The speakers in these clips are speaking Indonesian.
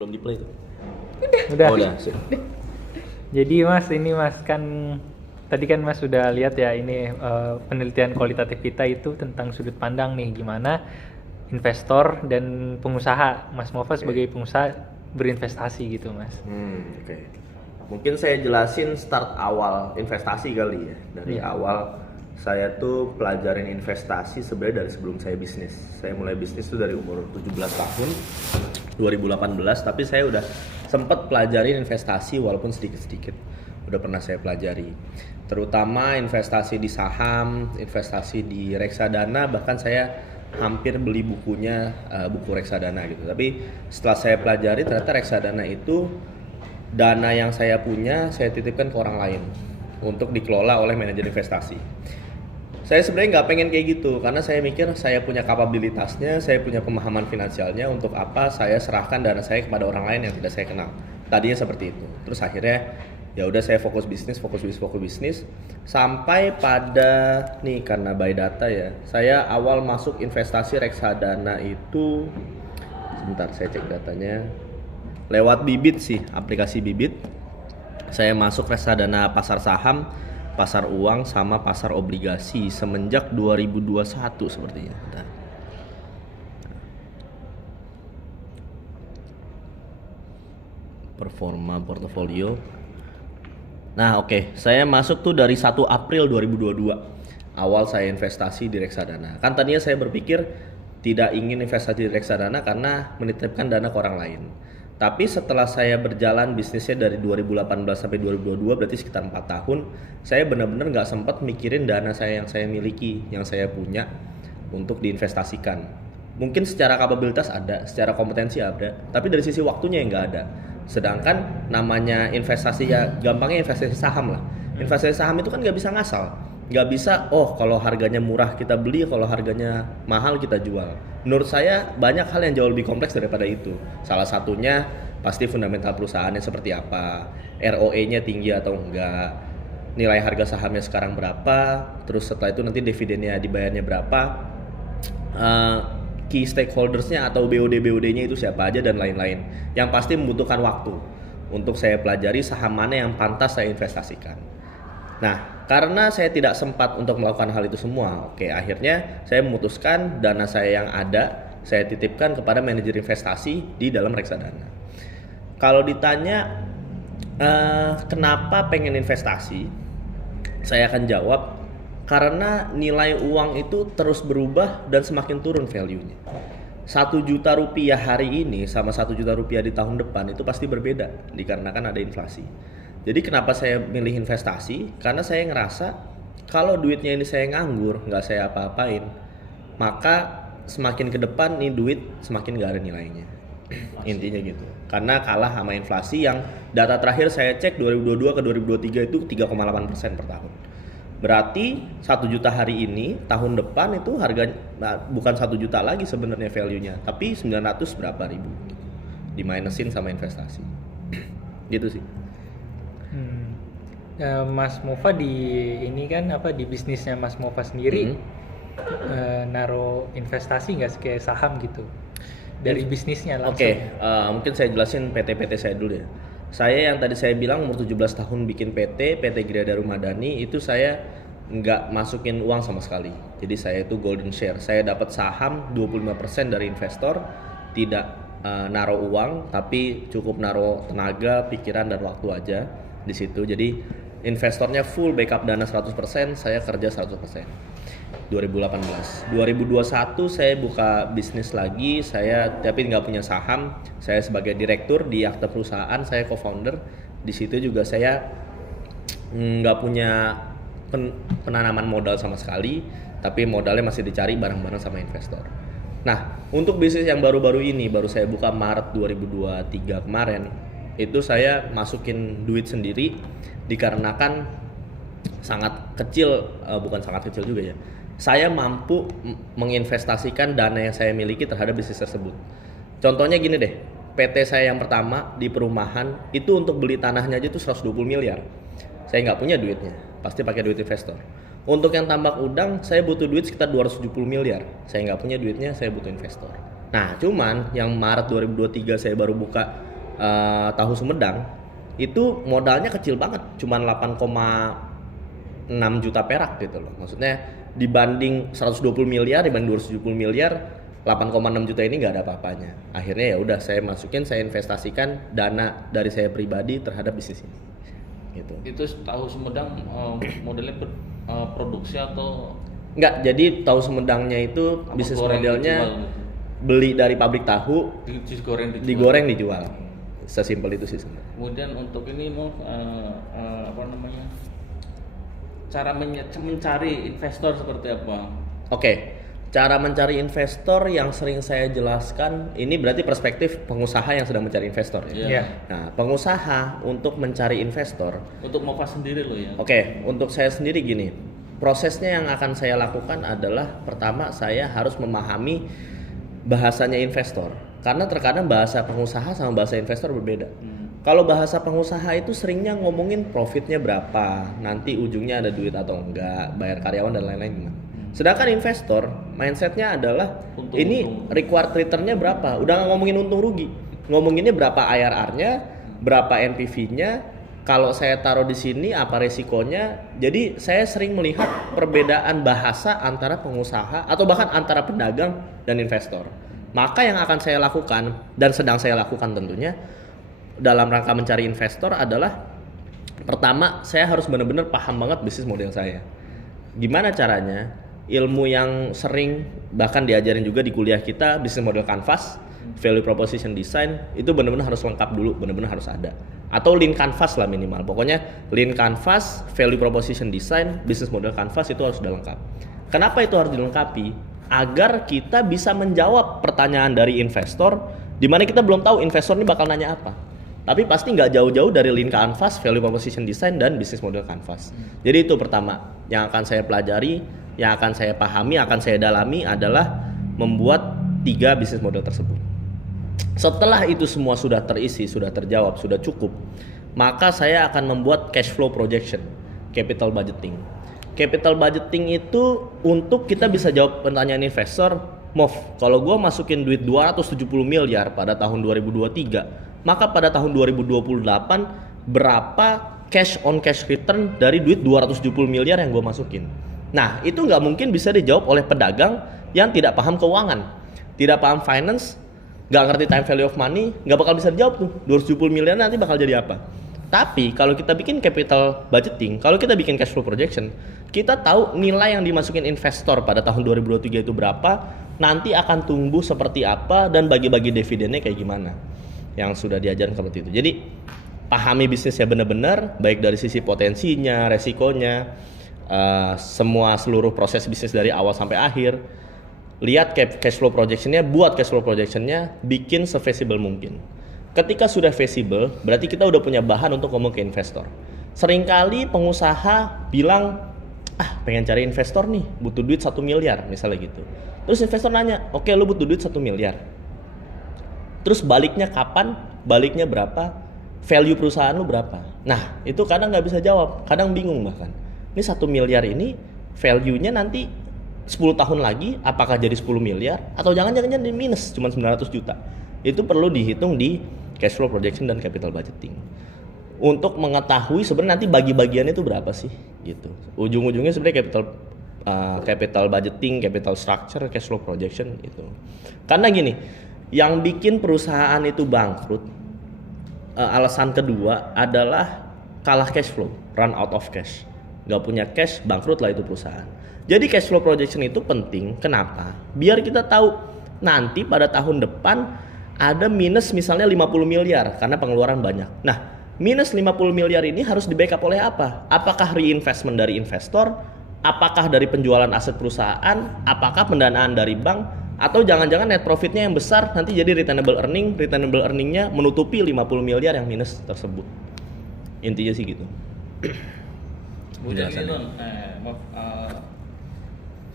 Belum di play tuh. Udah. Oh, udah. Sip. Jadi Mas, ini Mas kan tadi kan Mas sudah lihat ya ini penelitian kualitatif kita itu tentang sudut pandang nih gimana investor dan pengusaha. Mas Mova sebagai pengusaha berinvestasi gitu Mas. Oke. Mungkin saya jelasin start awal investasi kali ya. Dari Iya. awal saya tuh pelajarin investasi sebenarnya dari sebelum saya bisnis. Saya mulai bisnis tuh dari umur 17 tahun, 2018, tapi saya udah sempat pelajarin investasi walaupun sedikit-sedikit. Udah pernah saya pelajari. Terutama investasi di saham, investasi di reksadana, bahkan saya hampir beli bukunya, buku reksadana gitu. Tapi setelah saya pelajari ternyata reksadana itu dana yang saya punya saya titipkan ke orang lain untuk dikelola oleh manajer investasi. Saya sebenarnya nggak pengen kayak gitu karena saya mikir saya punya kapabilitasnya, saya punya pemahaman finansialnya, untuk apa saya serahkan dana saya kepada orang lain yang tidak saya kenal. Tadinya seperti itu. Terus akhirnya ya udah saya fokus bisnis sampai pada nih karena by data ya. Saya awal masuk investasi reksadana itu sebentar saya cek datanya. Lewat Bibit sih, aplikasi Bibit. Saya masuk reksadana pasar saham, pasar uang sama pasar obligasi semenjak 2021 sepertinya. Bentar. Performa portofolio. Nah, oke. Saya masuk tuh dari 1 April 2022. Awal saya investasi di reksadana. Kan tadinya saya berpikir tidak ingin investasi di reksadana karena menitipkan dana ke orang lain. Tapi setelah saya berjalan bisnisnya dari 2018 sampai 2022, berarti sekitar 4 tahun, saya benar-benar nggak sempat mikirin dana saya yang saya miliki, yang saya punya untuk diinvestasikan. Mungkin secara kapabilitas ada, secara kompetensi ada, tapi dari sisi waktunya yang nggak ada. Sedangkan namanya investasi ya gampangnya investasi saham lah. Investasi saham itu kan nggak bisa ngasal. Nggak bisa, oh kalau harganya murah kita beli, kalau harganya mahal kita jual. Menurut saya banyak hal yang jauh lebih kompleks daripada itu. Salah satunya pasti fundamental perusahaannya seperti apa, ROE-nya tinggi atau enggak, nilai harga sahamnya sekarang berapa, terus setelah itu nanti dividennya dibayarnya berapa, key stakeholders-nya atau BOD-BOD-nya itu siapa aja dan lain-lain. Yang pasti membutuhkan waktu untuk saya pelajari saham mana yang pantas saya investasikan. Nah, karena saya tidak sempat untuk melakukan hal itu semua, oke, akhirnya saya memutuskan dana saya yang ada, saya titipkan kepada manajer investasi di dalam reksadana. Kalau ditanya kenapa pengen investasi, saya akan jawab karena nilai uang itu terus berubah dan semakin turun value-nya. 1 juta rupiah hari ini sama 1 juta rupiah di tahun depan itu pasti berbeda dikarenakan ada inflasi. Jadi kenapa saya milih investasi? Karena saya ngerasa kalau duitnya ini saya nganggur, nggak saya apa-apain, maka semakin ke depan nih duit semakin nggak ada nilainya. Intinya gitu. Karena kalah sama inflasi yang data terakhir saya cek 2022 ke 2023 itu 3,8% per tahun. Berarti 1 juta hari ini, tahun depan itu harga bukan 1 juta lagi sebenarnya value-nya, tapi 900 berapa ribu. Dimanesin sama investasi. Gitu sih. Mas Mova di ini kan apa di bisnisnya Mas Mova sendiri naro investasi nggak sih kayak saham gitu dari bisnisnya langsung? Oke, mungkin saya jelasin PT-PT saya dulu ya. Saya yang tadi saya bilang umur 17 tahun bikin PT Gria Daru Madani, itu saya nggak masukin uang sama sekali. Jadi saya itu golden share. Saya dapat saham 25% dari investor, tidak naro uang, tapi cukup naro tenaga, pikiran dan waktu aja di situ. Jadi investornya full backup dana 100%, saya kerja 100%. 2018. 2021 saya buka bisnis lagi, saya tapi nggak punya saham, saya sebagai direktur di akte perusahaan, saya co-founder. Di situ juga saya nggak punya penanaman modal sama sekali, tapi modalnya masih dicari bareng-bareng sama investor. Nah, untuk bisnis yang baru-baru ini, baru saya buka Maret 2023 kemarin, itu saya masukin duit sendiri dikarenakan sangat kecil, bukan sangat kecil juga ya, saya mampu menginvestasikan dana yang saya miliki terhadap bisnis tersebut. Contohnya gini deh, PT saya yang pertama di perumahan itu untuk beli tanahnya aja tuh 120 miliar. Saya nggak punya duitnya, pasti pakai duit investor. Untuk yang tambak udang saya butuh duit sekitar 270 miliar. Saya nggak punya duitnya, saya butuh investor. Nah, cuman yang Maret 2023 saya baru buka tahu Sumedang itu modalnya kecil banget, cuman 8,6 juta perak gitu loh. Maksudnya dibanding 120 miliar, dibanding 270 miliar, 8,6 juta ini nggak ada apa-apanya. Akhirnya ya udah saya masukin, saya investasikan dana dari saya pribadi terhadap bisnis ini. Gitu. Itu tahu Sumedang modelnya produksi atau Enggak, jadi tahu Sumedangnya itu apa, bisnis goreng modelnya dijual gitu? beli dari pabrik tahu, digoreng dijual. Sesimpel itu sih sebenarnya. Kemudian untuk ini mau apa namanya, cara mencari investor seperti apa? Oke, cara mencari investor yang sering saya jelaskan ini berarti perspektif pengusaha yang sedang mencari investor ya. Iya. Nah, pengusaha untuk mencari investor. Untuk Mova sendiri loh ya. Oke, untuk saya sendiri gini, prosesnya yang akan saya lakukan adalah pertama saya harus memahami bahasanya investor. Karena terkadang bahasa pengusaha sama bahasa investor berbeda. Kalau bahasa pengusaha itu seringnya ngomongin profitnya berapa, nanti ujungnya ada duit atau enggak, bayar karyawan dan lain-lain gimana. Sedangkan investor mindsetnya adalah ini required returnnya berapa, udah nggak ngomongin untung rugi, ngomonginnya berapa IRR-nya, berapa NPV-nya, kalau saya taruh di sini apa resikonya. Jadi saya sering melihat perbedaan bahasa antara pengusaha atau bahkan antara pedagang dan investor. Maka yang akan saya lakukan dan sedang saya lakukan tentunya dalam rangka mencari investor adalah pertama saya harus benar-benar paham banget bisnis model saya. Gimana caranya? Ilmu yang sering bahkan diajarin juga di kuliah kita, bisnis model canvas, value proposition design, itu benar-benar harus lengkap dulu, benar-benar harus ada. Atau lean canvas lah minimal. Pokoknya lean canvas, value proposition design, bisnis model canvas itu harus sudah lengkap. Kenapa itu harus dilengkapi? Agar kita bisa menjawab pertanyaan dari investor, di mana kita belum tahu investor ini bakal nanya apa. Tapi pasti nggak jauh-jauh dari lean canvas, value proposition design, dan bisnis model canvas. Jadi itu pertama yang akan saya pelajari, yang akan saya pahami, akan saya dalami adalah membuat 3 bisnis model tersebut. Setelah itu semua sudah terisi, sudah terjawab, sudah cukup, maka saya akan membuat cash flow projection, capital budgeting. Capital budgeting itu untuk kita bisa jawab pertanyaan investor, Mov, kalau gue masukin duit 270 miliar pada tahun 2023, maka pada tahun 2028 berapa cash on cash return dari duit 270 miliar yang gue masukin. Nah, itu nggak mungkin bisa dijawab oleh pedagang yang tidak paham keuangan, tidak paham finance, nggak ngerti time value of money, nggak bakal bisa dijawab tuh 270 miliar nanti bakal jadi apa. Tapi kalau kita bikin capital budgeting, kalau kita bikin cash flow projection, kita tahu nilai yang dimasukin investor pada tahun 2023 itu berapa, nanti akan tumbuh seperti apa, dan bagi-bagi dividennya kayak gimana. Yang sudah diajarkan seperti itu. Jadi pahami bisnisnya benar-benar, baik dari sisi potensinya, resikonya, semua seluruh proses bisnis dari awal sampai akhir. Lihat cash flow projectionnya, buat cash flow projectionnya, bikin se-feasible mungkin. Ketika sudah feasible, berarti kita udah punya bahan untuk ngomong ke investor. Seringkali pengusaha bilang, pengen cari investor nih, butuh duit 1 miliar misalnya gitu. Terus investor nanya, oke lu butuh duit 1 miliar. Terus baliknya kapan, baliknya berapa, value perusahaan lu berapa. Nah itu kadang nggak bisa jawab, kadang bingung bahkan. Ini 1 miliar ini value-nya nanti 10 tahun lagi apakah jadi 10 miliar atau jangan-jangan jadi minus cuma 900 juta. Itu perlu dihitung di cash flow projection dan capital budgeting. Untuk mengetahui sebenarnya nanti bagi-bagiannya itu berapa sih gitu. Ujung-ujungnya sebenarnya capital budgeting, capital structure, cash flow projection itu. Karena gini, yang bikin perusahaan itu bangkrut, alasan kedua adalah kalah cash flow, run out of cash. Gak punya cash, bangkrut lah itu perusahaan. Jadi cash flow projection itu penting. Kenapa? Biar kita tahu nanti pada tahun depan ada minus misalnya 50 miliar karena pengeluaran banyak. Nah, minus 50 miliar ini harus di backup oleh apa? Apakah reinvestment dari investor? Apakah dari penjualan aset perusahaan? Apakah pendanaan dari bank? Atau jangan-jangan net profitnya yang besar nanti jadi retainable earningnya menutupi 50 miliar yang minus tersebut. Intinya sih gitu. Kemudian itu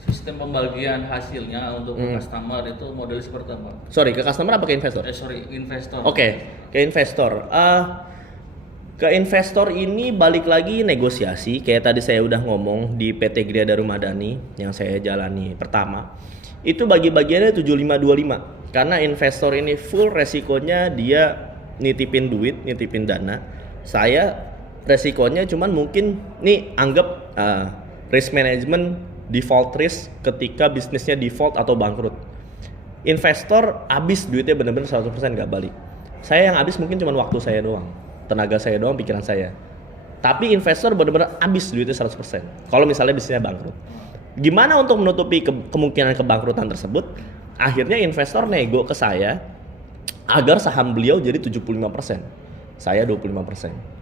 sistem pembagian hasilnya untuk customer itu model seperti apa? Sorry, ke customer apa ke investor? Investor. Oke, ke investor. Ke investor ini balik lagi negosiasi. Kayak tadi saya udah ngomong di PT Gria Darumadani yang saya jalani pertama. Itu bagi-bagiannya 75-25. Karena investor ini full resikonya dia nitipin duit, nitipin dana, saya resikonya cuman mungkin nih anggap risk management default risk ketika bisnisnya default atau bangkrut. Investor habis duitnya bener-bener 100% nggak balik. Saya yang habis mungkin cuma waktu saya doang, tenaga saya doang, pikiran saya. Tapi investor bener-bener habis duitnya 100%. Kalau misalnya bisnisnya bangkrut. Gimana untuk menutupi kemungkinan kebangkrutan tersebut? Akhirnya investor nego ke saya agar saham beliau jadi 75%. Saya 25%.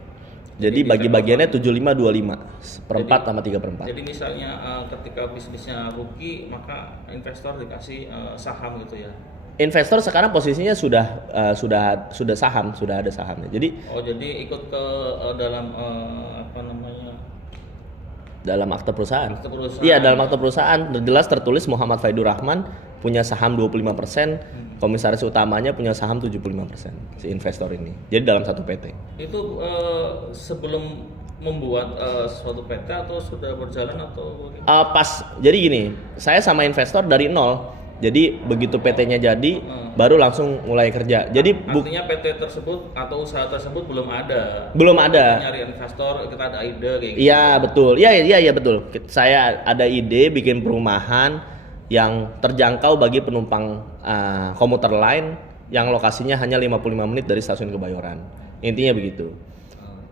Jadi bagi-bagiannya 75-25, seperempat sama 3/4. Jadi misalnya ketika bisnisnya rugi, maka investor dikasih saham gitu ya. Investor sekarang posisinya sudah saham, sudah ada sahamnya. Jadi jadi ikut ke dalam apa namanya? Dalam akte perusahaan. Akte perusahaan. Iya, dalam akte perusahaan jelas tertulis Muhammad Faidur Rahman punya saham 25%, komisaris utamanya punya saham 75% si investor ini. Jadi dalam satu PT. Itu sebelum membuat suatu PT atau sudah berjalan atau Pas. Jadi gini, saya sama investor dari nol. Jadi begitu PT-nya jadi, baru langsung mulai kerja. Jadi artinya PT tersebut atau usaha tersebut belum ada. Belum ada. Kita nyari investor, kita ada ide kayak gitu. Iya betul, iya betul. Saya ada ide bikin perumahan yang terjangkau bagi penumpang komuter lain yang lokasinya hanya 55 menit dari stasiun Kebayoran. Intinya begitu.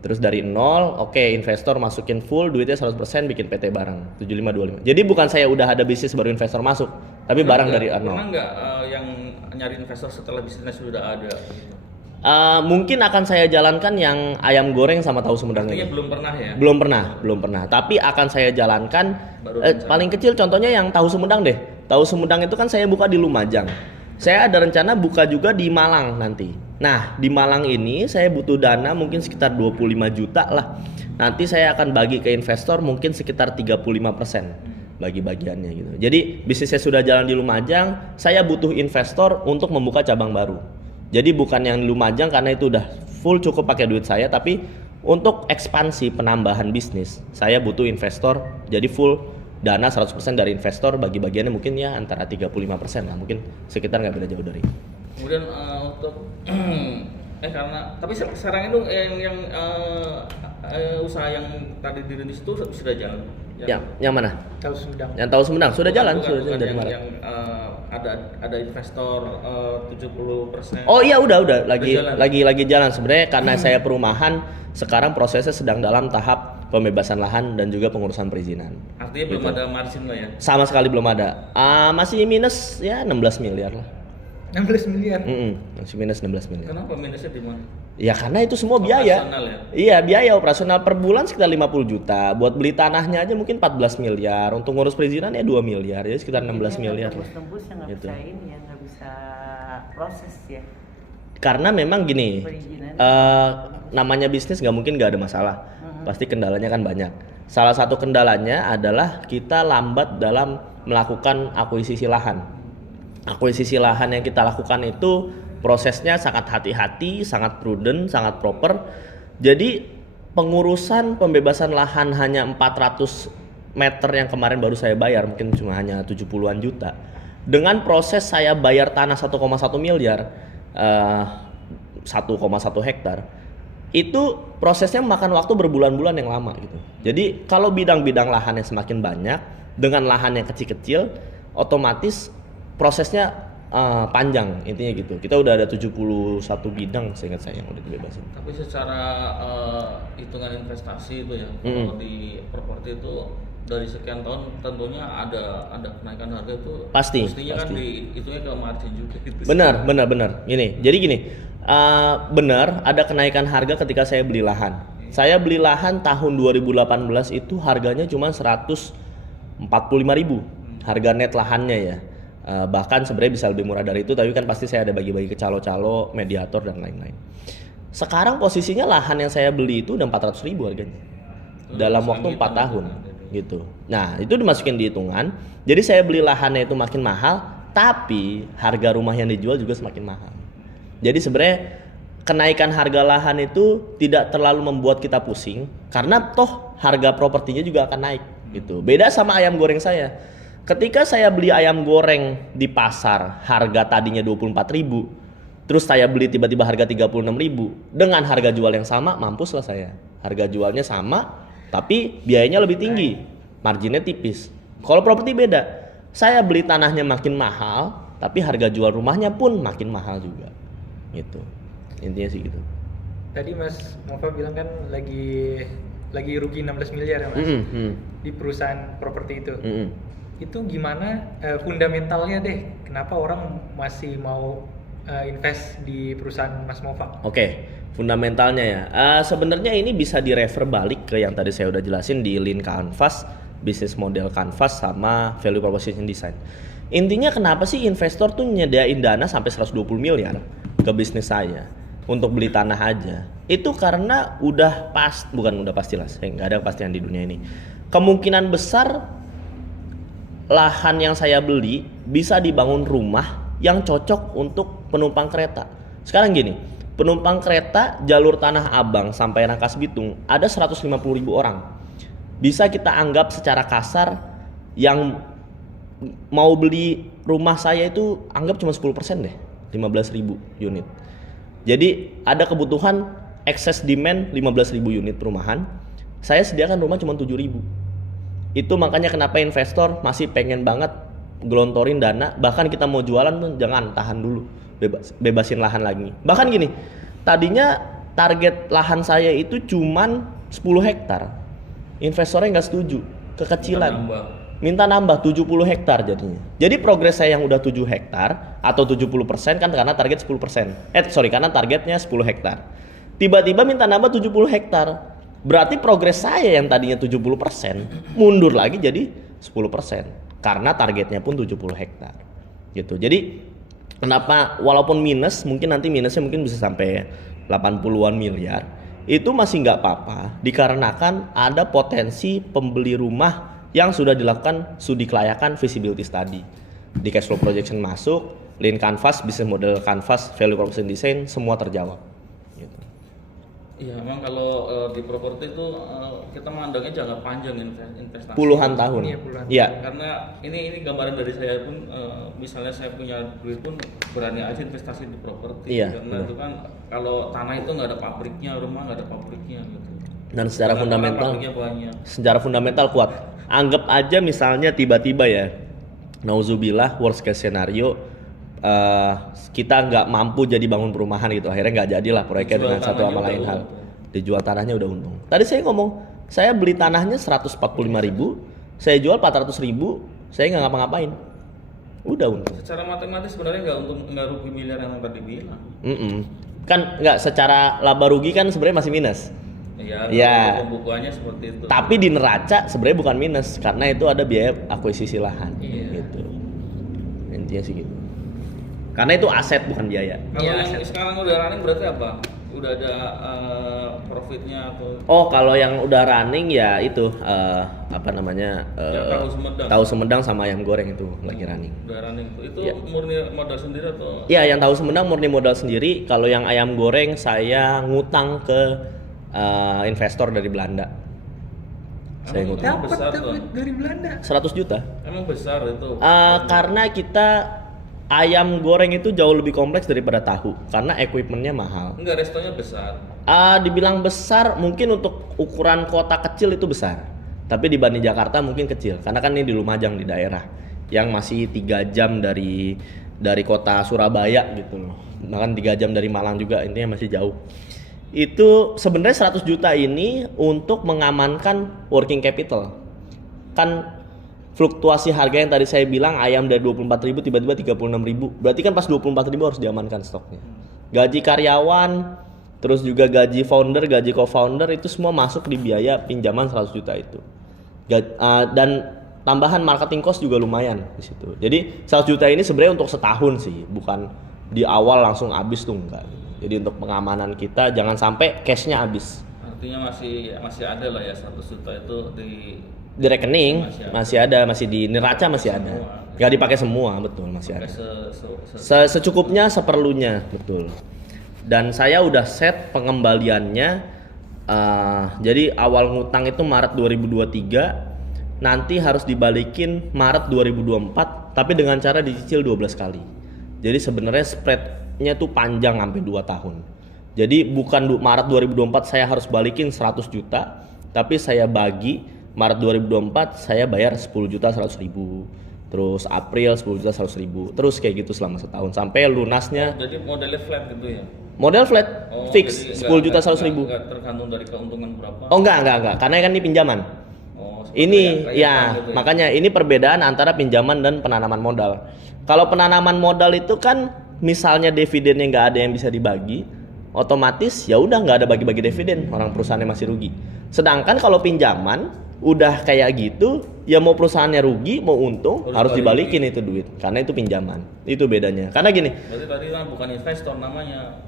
Terus dari nol, investor masukin full duitnya 100% bikin PT bareng 75-25. Jadi bukan saya udah ada bisnis baru investor masuk, tapi barang dari nol. Pernah nggak yang nyari investor setelah bisnisnya sudah ada? Mungkin akan saya jalankan yang ayam goreng sama tahu Sumedang ini. Belum pernah ya? Belum pernah. Tapi akan saya jalankan paling kecil contohnya yang tahu Sumedang deh. Tahu Sumedang itu kan saya buka di Lumajang. Saya ada rencana buka juga di Malang nanti. Nah, di Malang ini saya butuh dana mungkin sekitar 25 juta lah. Nanti saya akan bagi ke investor mungkin sekitar 35% bagi-bagiannya gitu. Jadi bisnisnya sudah jalan di Lumajang, saya butuh investor untuk membuka cabang baru. Jadi bukan yang di Lumajang karena itu udah full cukup pakai duit saya, tapi untuk ekspansi penambahan bisnis, saya butuh investor. Jadi full dana 100% dari investor, bagi-bagiannya mungkin ya antara 35% lah, mungkin sekitar nggak beda jauh dari. Kemudian untuk karena tapi sekarang itu yang usaha yang tadi dirintis itu sudah jalan. Yang mana? Tahu Sumedang. Yang tahu Sumedang sudah jalan, bukan dari Maret. Yang ada investor 70%. Oh iya udah lagi jalan sebenarnya karena saya perumahan sekarang prosesnya sedang dalam tahap pembebasan lahan dan juga pengurusan perizinan. Artinya belum ada margin lah ya? Sama sekali belum ada. Masih minus ya 16 miliar lah. 16 miliar. Masih minus 16 miliar. Kenapa minusnya di mana? Ya karena itu semua biaya. Ya? Iya, biaya operasional per bulan sekitar 50 juta. Buat beli tanahnya aja mungkin 14 miliar. Untuk ngurus perizinan ya 2 miliar. Jadi sekitar 16 miliar. Tembus yang nggak Gitu. bisa ini ya, nggak bisa proses ya. Karena memang gini, Perizinan. namanya bisnis nggak mungkin nggak ada masalah. Pasti kendalanya kan banyak. Salah satu kendalanya adalah kita lambat dalam melakukan akuisisi lahan. Akuisisi lahan yang kita lakukan itu prosesnya sangat hati-hati, sangat prudent, sangat proper. Jadi pengurusan pembebasan lahan hanya 400 meter yang kemarin baru saya bayar, mungkin cuma hanya 70-an juta. Dengan proses saya bayar tanah 1,1 miliar, 1,1 hektar, itu prosesnya memakan waktu berbulan-bulan yang lama gitu. Jadi kalau bidang-bidang lahan yang semakin banyak dengan lahan yang kecil-kecil, otomatis prosesnya panjang, intinya gitu. Kita udah ada 71 bidang seingat saya yang udah dibebasin. Tapi secara hitungan investasi itu ya, kalau di properti itu dari sekian tahun tentunya ada kenaikan harga itu pastinya kan dihitungnya ke margin juga gitu. Benar. Jadi gini, benar ada kenaikan harga ketika saya beli lahan. Saya beli lahan tahun 2018 itu harganya cuma 145.000 harga net lahannya ya. Bahkan sebenarnya bisa lebih murah dari itu, tapi kan pasti saya ada bagi-bagi ke calo-calo, mediator dan lain-lain. Sekarang posisinya lahan yang saya beli itu udah 400.000 harganya dalam waktu 4 tahun gitu. Nah itu dimasukin di hitungan. Jadi saya beli lahannya itu makin mahal, tapi harga rumah yang dijual juga semakin mahal. Jadi sebenarnya kenaikan harga lahan itu tidak terlalu membuat kita pusing, karena toh harga propertinya juga akan naik gitu. Beda sama ayam goreng saya. Ketika saya beli ayam goreng di pasar harga tadinya 24.000, terus saya beli tiba-tiba harga 36.000, dengan harga jual yang sama mampuslah saya. Harga jualnya sama tapi biayanya lebih tinggi, marginnya tipis. Kalau properti beda, saya beli tanahnya makin mahal tapi harga jual rumahnya pun makin mahal juga gitu, intinya sih gitu. Tadi Mas Nova bilang kan lagi rugi 16 miliar ya Mas di perusahaan properti itu. Itu gimana fundamentalnya deh, kenapa orang masih mau invest di perusahaan Mas Nova? Oke, fundamentalnya ya. Sebenarnya ini bisa direfer balik ke yang tadi saya udah jelasin di Lean Canvas, bisnis model Canvas sama value proposition design. Intinya kenapa sih investor tuh nyediain dana sampai 120 miliar ke bisnis saya untuk beli tanah aja? Itu karena udah pastilah, nggak ada kepastian di dunia ini. Kemungkinan besar lahan yang saya beli bisa dibangun rumah yang cocok untuk penumpang kereta. Sekarang gini, penumpang kereta jalur Tanah Abang sampai Rangkas Bitung ada 150.000 orang. Bisa kita anggap secara kasar yang mau beli rumah saya itu anggap cuma 10% deh, 15.000 unit. Jadi ada kebutuhan excess demand 15.000 unit perumahan. Saya sediakan rumah cuma 7.000. Itu makanya kenapa investor masih pengen banget gelontorin dana. Bahkan kita mau jualan pun jangan, tahan dulu, bebasin lahan lagi. Bahkan gini, tadinya target lahan saya itu cuman 10 hektar. Investornya nggak setuju, kekecilan. Minta nambah 70 hektar jadinya. Jadi progres saya yang udah 7 hektar atau 70% kan karena target 10%. Karena targetnya 10 hektar. Tiba-tiba minta nambah 70 hektar. Berarti progres saya yang tadinya 70% mundur lagi jadi 10% karena targetnya pun 70 hektar. Gitu. Jadi kenapa walaupun minus, mungkin nanti minusnya mungkin bisa sampai 80-an miliar. Itu masih nggak apa-apa dikarenakan ada potensi pembeli rumah yang sudah dilakukan studi kelayakan feasibility study. Di cash flow projection masuk, Lean Canvas, business model Canvas, value proposition design, semua terjawab. Gitu. Iya, memang kalau di properti itu kita memandangnya jangka panjang investasi. Puluhan tahun. Iya. Karena ini gambaran dari saya pun, misalnya saya punya duit pun berani aja investasi di properti. Iya, karena itu kan kalau tanah itu nggak ada pabriknya, rumah nggak ada pabriknya gitu. Dan secara fundamental kuat. Anggap aja misalnya tiba-tiba ya, nauzubillah worst case scenario, kita nggak mampu jadi bangun perumahan gitu, akhirnya nggak jadilah proyeknya dengan satu sama lain hal. Dijual tanahnya udah untung. Tadi saya ngomong, saya beli tanahnya 145.000, saya jual 400.000, saya nggak ngapa-ngapain, udah untung. Secara matematis sebenarnya nggak rugi miliar yang tadi bilang. Kan nggak, secara laba rugi kan sebenarnya masih minus. Iya, pembukuannya seperti itu. Tapi di neraca sebenarnya bukan minus karena itu ada biaya akuisisi lahan. Gitu. Intinya sih gitu. Karena itu aset bukan biaya. Kalau yang sekarang udah running berarti apa? Udah ada profitnya atau? Oh, kalau yang udah running ya itu tahu Sumedang sama ayam goreng itu lagi running. Udah running. Itu murni modal sendiri atau? Iya, yang tahu Sumedang murni modal sendiri. Kalau yang ayam goreng saya ngutang ke investor dari Belanda. Saya ngutang. Dapat dari Belanda 100 juta. Emang besar itu? Karena kita ayam goreng itu jauh lebih kompleks daripada tahu karena equipmentnya mahal. Enggak, restonya besar. Dibilang besar mungkin untuk ukuran kota kecil itu besar. Tapi dibanding Jakarta mungkin kecil karena kan ini di Lumajang, di daerah yang masih 3 jam dari kota Surabaya gitu loh. Bahkan 3 jam dari Malang juga, intinya masih jauh. Itu sebenarnya 100 juta ini untuk mengamankan working capital. Kan fluktuasi harga yang tadi saya bilang ayam dari 24.000 tiba-tiba 36.000. Berarti kan pas 24.000 harus diamankan stoknya. Gaji karyawan, terus juga gaji founder, gaji co-founder itu semua masuk di biaya pinjaman 100 juta itu. Dan tambahan marketing cost juga lumayan di situ. Jadi 100 juta ini sebenarnya untuk setahun sih, bukan di awal langsung habis tuh enggak. Jadi untuk pengamanan kita jangan sampai cashnya habis. Artinya masih ada lah ya 100 juta itu di rekening masih ada, masih di neraca masih ada. Nggak dipakai semua, betul, masih ada. Secukupnya, seperlunya, betul. Dan saya udah set pengembaliannya. Jadi awal ngutang itu Maret 2023, nanti harus dibalikin Maret 2024, tapi dengan cara dicicil 12 kali. Jadi sebenarnya spread duitnya tuh panjang sampai 2 tahun. Jadi bukan Maret 2024 saya harus balikin 100 juta, tapi saya bagi Maret 2024 saya bayar 10 juta 100 ribu. Terus April 10 juta 100 ribu. Terus kayak gitu selama setahun sampai lunasnya. Jadi modelnya flat gitu ya? Model flat, fix 10 juta 100 ribu. Enggak tergantung dari keuntungan berapa? Oh enggak, karena kan ini pinjaman. Ini ya gitu makanya ini perbedaan antara pinjaman dan penanaman modal. Kalau penanaman modal itu kan misalnya dividennya nggak ada yang bisa dibagi, otomatis ya udah nggak ada bagi-bagi dividen, orang perusahaannya masih rugi. Sedangkan kalau pinjaman udah kayak gitu, ya mau perusahaannya rugi mau untung harus dibalikin itu duit, karena itu pinjaman. Itu bedanya. Karena gini. Berarti tadi kan bukan investor namanya,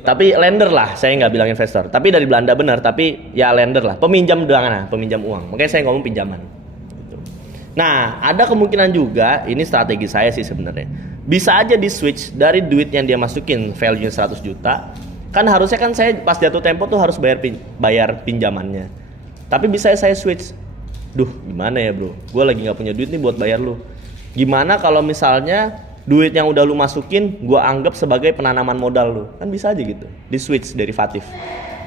tapi lender lah. Saya nggak bilang investor. Tapi dari Belanda benar. Tapi ya lender lah. Peminjam uang. Makanya saya ngomong pinjaman. Gitu. Nah, ada kemungkinan juga ini strategi saya sih sebenarnya. Bisa aja di switch dari duit yang dia masukin value 100 juta. Kan harusnya kan saya pas jatuh tempo tuh harus bayar pinjamannya. Tapi bisa saya switch. Duh, gimana ya bro? Gue lagi nggak punya duit nih buat bayar lu. Gimana kalau misalnya duit yang udah lu masukin, gue anggap sebagai penanaman modal lu? Kan bisa aja gitu. Di switch derivatif.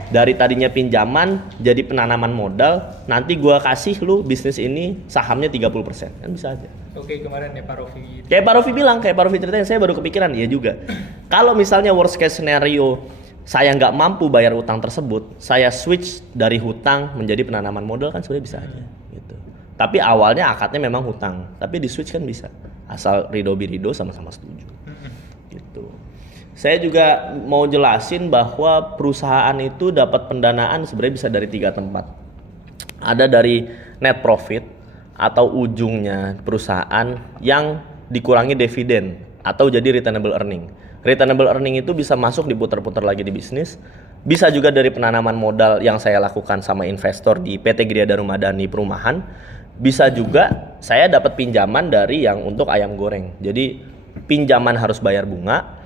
Dari tadinya pinjaman jadi penanaman modal. Nanti gue kasih lu bisnis ini sahamnya 30%. Kan bisa aja. Oke, kemarin ya Pak Rofi. Kayak Pak Rofi ceritain, saya baru kepikiran. Iya juga. Kalau misalnya worst case scenario saya nggak mampu bayar utang tersebut, saya switch dari hutang menjadi penanaman modal kan sebenarnya bisa aja gitu. Tapi awalnya akadnya memang hutang, tapi di switch kan bisa, asal Rido sama-sama setuju gitu. Saya juga mau jelasin bahwa perusahaan itu dapat pendanaan sebenarnya bisa dari 3 tempat. Ada dari net profit atau ujungnya perusahaan yang dikurangi dividen atau jadi returnable earning. Returnable earning itu bisa masuk diputar-putar lagi di bisnis. Bisa juga dari penanaman modal yang saya lakukan sama investor di PT Gria Daru Madani Perumahan. Bisa juga saya dapat pinjaman dari yang untuk ayam goreng. Jadi pinjaman harus bayar bunga,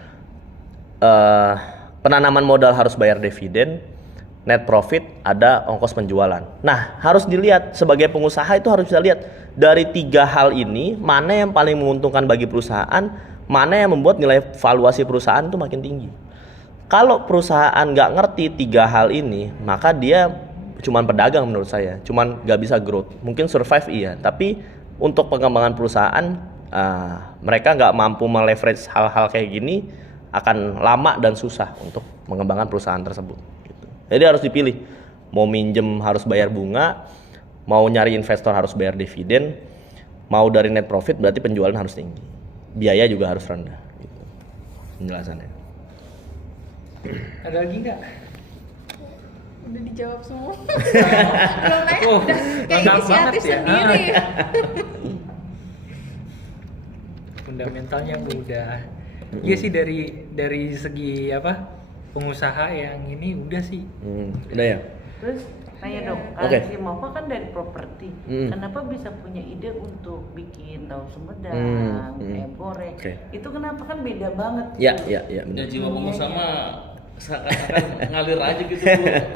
penanaman modal harus bayar dividen, net profit ada ongkos penjualan. Nah, harus dilihat sebagai pengusaha itu harus bisa lihat dari 3 hal ini mana yang paling menguntungkan bagi perusahaan, mana yang membuat nilai valuasi perusahaan itu makin tinggi. Kalau perusahaan nggak ngerti 3 hal ini, maka dia cuman pedagang menurut saya, cuman nggak bisa growth. Mungkin survive iya, tapi untuk pengembangan perusahaan mereka nggak mampu meleverage hal-hal kayak gini, akan lama dan susah untuk mengembangkan perusahaan tersebut. Gitu. Jadi harus dipilih, mau minjem harus bayar bunga, mau nyari investor harus bayar dividen, mau dari net profit berarti penjualan harus tinggi. Biaya juga harus rendah gitu. Penjelasannya. Ada lagi nggak? Udah dijawab semua. Belum naik udah kayak inisiatif ya. sendiri. Fundamentalnya udah. Iya sih dari segi apa? Pengusaha yang ini udah sih. Udah ya? Terus tanya dong, kalau si Mova kan dari properti, kenapa bisa punya ide untuk bikin tahu Sumedang, ayam goreng? Itu kenapa kan beda banget? Iya benar. Ya jiwa pengusaha mah seakan-akan ngalir aja gitu.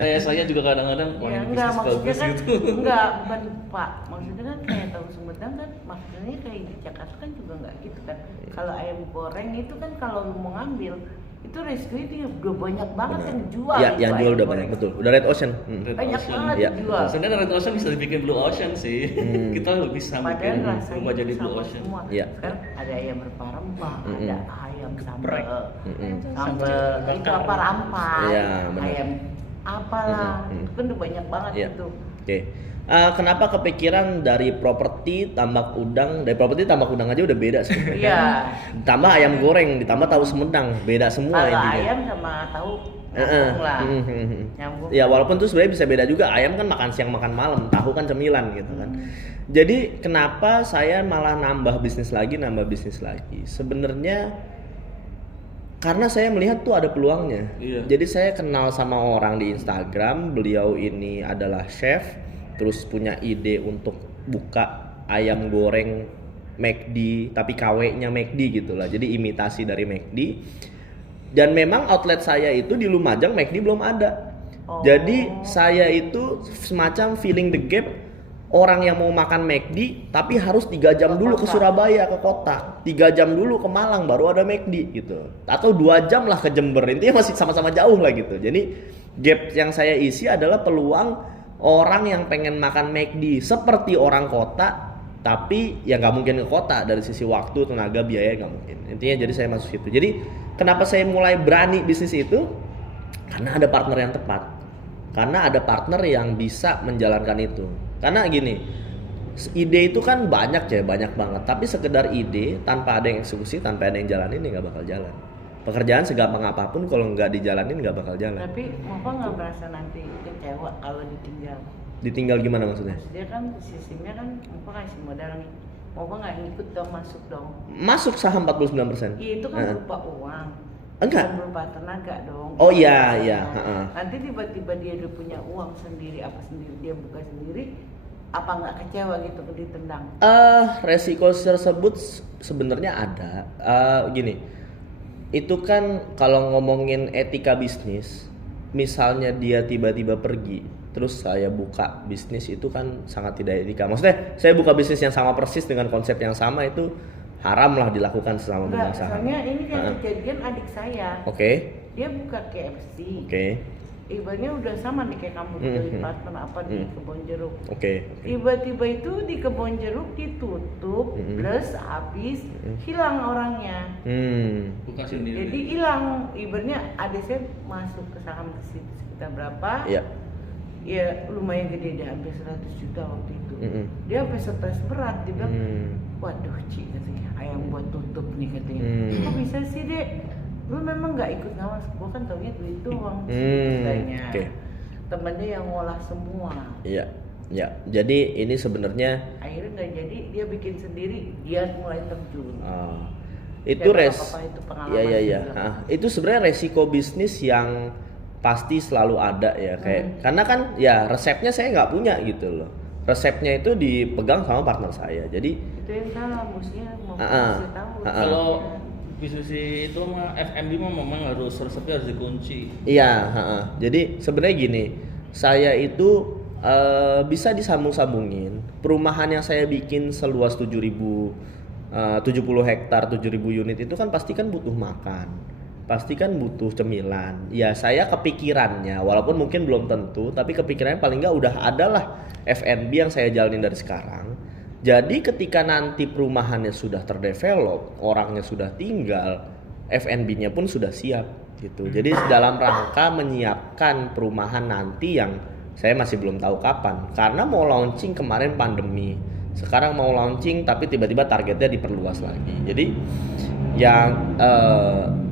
Kayak saya juga kadang-kadang ya, enggak maksudnya kan gitu. Enggak, bukan Pak. Maksudnya kan kayak tahu Sumedang kan maksudnya kayak di Jakarta kan juga enggak gitu kan. Kalau ayam goreng itu kan kalau lu mau ngambil itu resikonya udah banyak banget yang jual. Iya, yang jual udah banyak, betul. Udah red ocean. Banyak banget ya, jual. Sebenarnya red ocean bisa dibikin blue ocean sih. Kita bisa bikin rumah jadi blue ocean. Iya. Sekarang ada ayam berempah-rempah, ada ayam sambal itu apa rampai, ayam apalah, itu kan udah banyak banget itu. Oke. Kenapa kepikiran dari properti tambak udang? Dari properti tambak udang aja udah beda sebenarnya. Iya. Tambah ayam goreng, ditambah tahu Sumedang, beda semua Kalau intinya. ayam sama tahu nyambung lah. Nyambung. Ya walaupun tuh sebenarnya bisa beda juga. Ayam kan makan siang makan malam, tahu kan cemilan gitu kan. Jadi kenapa saya malah nambah bisnis lagi? Sebenarnya karena saya melihat tuh ada peluangnya. Jadi saya kenal sama orang di Instagram, beliau ini adalah chef. Terus punya ide untuk buka ayam goreng McD tapi KW-nya McD gitulah. Jadi imitasi dari McD. Dan memang outlet saya itu di Lumajang McD belum ada. Jadi saya itu semacam filling the gap orang yang mau makan McD tapi harus 3 jam dulu ke Surabaya, ke kota, 3 jam dulu ke Malang baru ada McD gitu, atau 2 jam lah ke Jember, intinya masih sama-sama jauh lah gitu. Jadi gap yang saya isi adalah peluang orang yang pengen makan McD seperti orang kota, tapi ya nggak mungkin ke kota dari sisi waktu, tenaga, biaya nggak mungkin. Intinya jadi saya masuk situ. Jadi kenapa saya mulai berani bisnis itu? Karena ada partner yang tepat. Karena ada partner yang bisa menjalankan itu. Karena gini, ide itu kan banyak ya, banyak banget. Tapi sekedar ide tanpa ada yang eksekusi, tanpa ada yang jalanin, ya nggak bakal jalan. Pekerjaan segampang apapun kalau nggak dijalanin nggak bakal jalan. Tapi Mopa nggak merasa nanti kecewa kalau ditinggal? Ditinggal gimana maksudnya? Dia kan sistemnya kan Mopa kasih modal nih, Mopa nggak ngikut dong, masuk dong. Masuk saham 49%. Iya, itu kan berupa uang. Enggak. Bukan berupa tenaga dong. Oh iya, iya. Nanti tiba-tiba dia udah punya uang sendiri, apa sendiri dia buka sendiri, apa nggak kecewa gitu ditendang? Resiko tersebut sebenarnya ada. Gini, itu kan kalau ngomongin etika bisnis, misalnya dia tiba-tiba pergi, terus saya buka bisnis, itu kan sangat tidak etika. Maksudnya saya buka bisnis yang sama persis dengan konsep yang sama, itu haram lah dilakukan selama memegang saham. Soalnya ini yang kejadian adik saya. Oke. Dia buka KFC. Oke. Ibaratnya udah sama nih kayak kamu di partner apa di Kebon Jeruk. Oke. Tiba-tiba itu di Kebon Jeruk ditutup, plus habis hilang orangnya. Buka sendiri. Jadi hilang, ibaratnya adik saya masuk ke saham sekitar berapa? Iya. Ya lumayan gede, dia hampir 100 juta waktu itu. Dia sampai stres berat, dia bilang, waduh Ci katanya, ayam buat tutup nih katanya. Kok bisa sih Dek? Lu memang nggak ikut ngawas, gua kan taunya duit doang katanya. Temennya yang ngolah semua. Iya, ya. Jadi ini sebenarnya akhirnya nggak jadi, dia bikin sendiri, dia mulai terjun. Itu itu sebenarnya resiko bisnis yang pasti selalu ada ya, kayak karena kan ya resepnya saya nggak punya gitu loh. Resepnya itu dipegang sama partner saya. Jadi itu yang salah, mestinya mau kasih tahu. Kalau bisnis itu mah F&B mah memang harus resepnya harus dikunci. Iya, jadi sebenarnya gini, saya itu bisa disambung-sambungin. Perumahan yang saya bikin seluas 70 hektar, 7.000 unit itu kan pasti kan butuh makan. Pasti kan butuh cemilan. Ya saya kepikirannya, walaupun mungkin belum tentu, tapi kepikirannya paling nggak udah ada lah F&B yang saya jalanin dari sekarang. Jadi ketika nanti perumahannya sudah terdevelop, orangnya sudah tinggal, F&B-nya pun sudah siap gitu. Jadi dalam rangka menyiapkan perumahan nanti yang saya masih belum tahu kapan. Karena mau launching kemarin pandemi, sekarang mau launching tapi tiba-tiba targetnya diperluas lagi. Jadi yang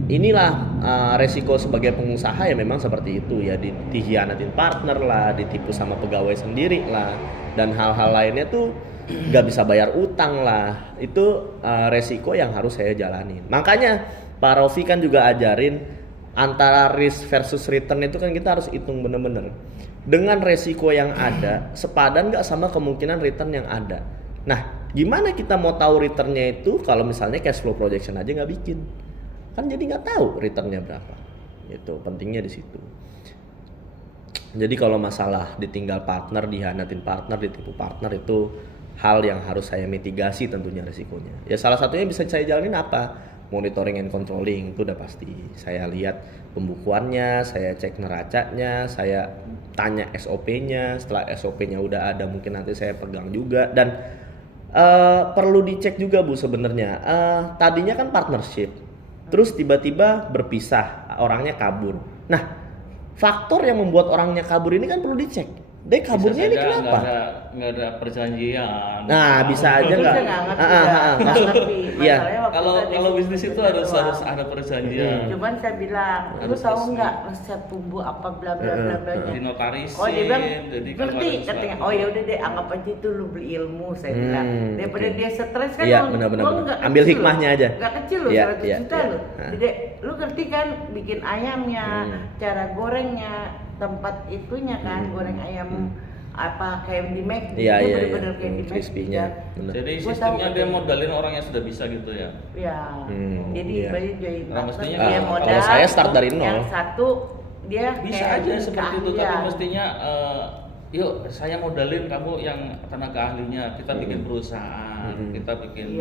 inilah resiko sebagai pengusaha ya, memang seperti itu ya, dihianatin partner lah, ditipu sama pegawai sendiri lah, dan hal-hal lainnya tuh nggak bisa bayar utang lah. Itu resiko yang harus saya jalanin. Makanya Pak Rofi kan juga ajarin antara risk versus return itu kan kita harus hitung bener-bener. Dengan resiko yang ada sepadan nggak sama kemungkinan return yang ada. Nah, gimana kita mau tahu returnnya itu kalau misalnya cash flow projection aja nggak bikin? Kan jadi nggak tahu returnnya berapa. Itu pentingnya di situ. Jadi kalau masalah ditinggal partner, dihianatin partner, ditipu partner, itu hal yang harus saya mitigasi tentunya risikonya. Ya salah satunya bisa saya jalanin apa? Monitoring and controlling, itu udah pasti. Saya lihat pembukuannya, saya cek neracanya, saya tanya SOP-nya. Setelah SOP-nya udah ada, mungkin nanti saya pegang juga. Dan perlu dicek juga Bu sebenarnya. Tadinya kan partnership, terus tiba-tiba berpisah, orangnya kabur. Nah, faktor yang membuat orangnya kabur ini kan perlu dicek. Dia kaburnya ini kenapa? Nggak ada perjanjian. Nah, bisa aja nggak? Iya. Kalau bisnis itu harus ada perjanjian. Cuman saya bilang, lu tahu nggak resep bumbu apa bla bla bla bla. Dinotarisin. Oh dia bilang, ngerti katanya. Oh ya udah deh, anggap aja itu lu beli ilmu, saya bilang. Daripada dia stres kan, iya, benar-benar. Ambil hikmahnya aja. Nggak kecil loh, 100 juta loh. Jadi lu ngerti kan, bikin ayamnya, cara gorengnya, tempat itunya kan, goreng ayam apa kayak di Mac, iya, itu iya, bener-bener kayak di Mac. Jadi sistemnya dia modalin orang yang sudah bisa gitu ya. Iya. Jadi banyak jadi mestinya dia modal. Kalau saya start dari nol. Yang satu dia bisa aja seperti itu, tapi mestinya yuk saya modalin kamu yang tenaga ahlinya, kita bikin perusahaan, kita bikin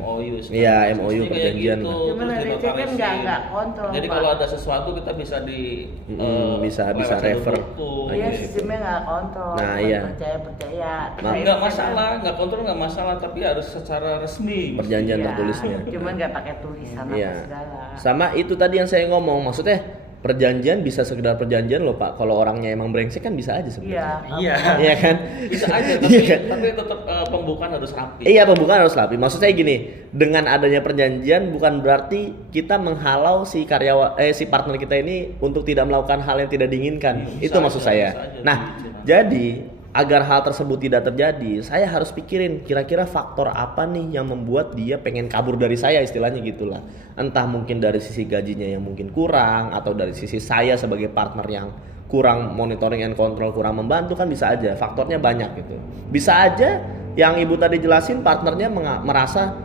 MOU. Iya, MOU perjanjian. Gitu, cuman RC kan nggak kontrol. Jadi kalau ada sesuatu kita bisa bisa refer. Iya, sistemnya nggak kontrol. Nah, iya. Percaya. Nggak masalah, nggak kontrol nggak masalah, tapi harus secara resmi. Perjanjian tertulisnya. Cuman nggak pakai tulisan apa segala. Sama itu tadi yang saya ngomong, maksudnya perjanjian bisa sekedar perjanjian loh Pak. Kalau orangnya emang brengsek kan bisa aja sebenarnya. Iya kan? Bisa aja, tapi tetap pembukaan harus rapi. Iya, pembukaan harus rapi. Maksud saya gini, dengan adanya perjanjian bukan berarti kita menghalau si partner kita ini untuk tidak melakukan hal yang tidak diinginkan. Itu maksud saya. Nah, jadi agar hal tersebut tidak terjadi, saya harus pikirin kira-kira faktor apa nih yang membuat dia pengen kabur dari saya, istilahnya gitulah. Entah mungkin dari sisi gajinya yang mungkin kurang, atau dari sisi saya sebagai partner yang kurang monitoring and control, kurang membantu, kan bisa aja. Faktornya banyak gitu. Bisa aja yang ibu tadi jelasin, partnernya merasa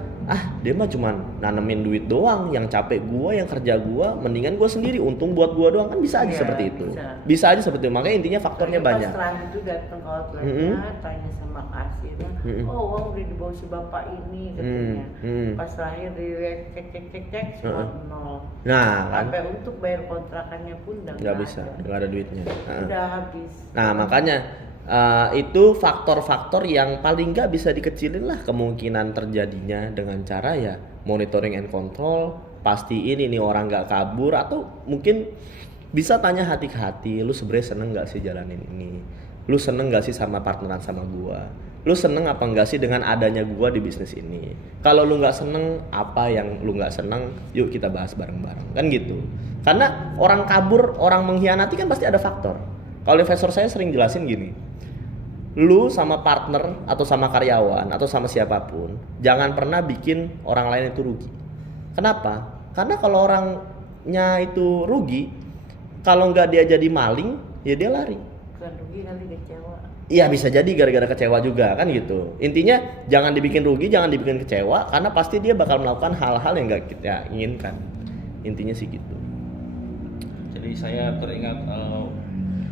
dia mah cuman nanemin duit doang, yang capek gua, yang kerja gua, mendingan gua sendiri, untung buat gua doang, kan bisa aja seperti itu. Bisa aja seperti itu. Makanya intinya faktornya banyak. Setelah itu datang ke outletnya, tanya sama kasirnya, uang udah dibawa si bapak ini katanya. Pas lahir cek semua nol. Nah, kan sampai untuk bayar kontrakannya pun nggak bisa, nggak ada duitnya. Udah habis. Nah, makanya itu faktor-faktor yang paling nggak bisa dikecilin lah kemungkinan terjadinya dengan cara ya monitoring and control, pastiin ini orang nggak kabur, atau mungkin bisa tanya hati ke hati, lu sebenarnya seneng nggak sih jalanin ini, lu seneng nggak sih sama partneran sama gua, lu seneng apa nggak sih dengan adanya gua di bisnis ini. Kalau lu nggak seneng, apa yang lu nggak seneng, yuk kita bahas bareng-bareng, kan gitu. Karena orang kabur, orang mengkhianati kan pasti ada faktor. Kalau investor saya sering jelasin gini, lu sama partner atau sama karyawan atau sama siapapun jangan pernah bikin orang lain itu rugi. Kenapa? Karena kalau orangnya itu rugi, kalau nggak dia jadi maling, ya dia lari. Bukan rugi, kali kecewa. Iya, bisa jadi gara-gara kecewa juga, kan gitu. Intinya jangan dibikin rugi, jangan dibikin kecewa, karena pasti dia bakal melakukan hal-hal yang nggak kita inginkan. Intinya sih gitu. Jadi saya teringat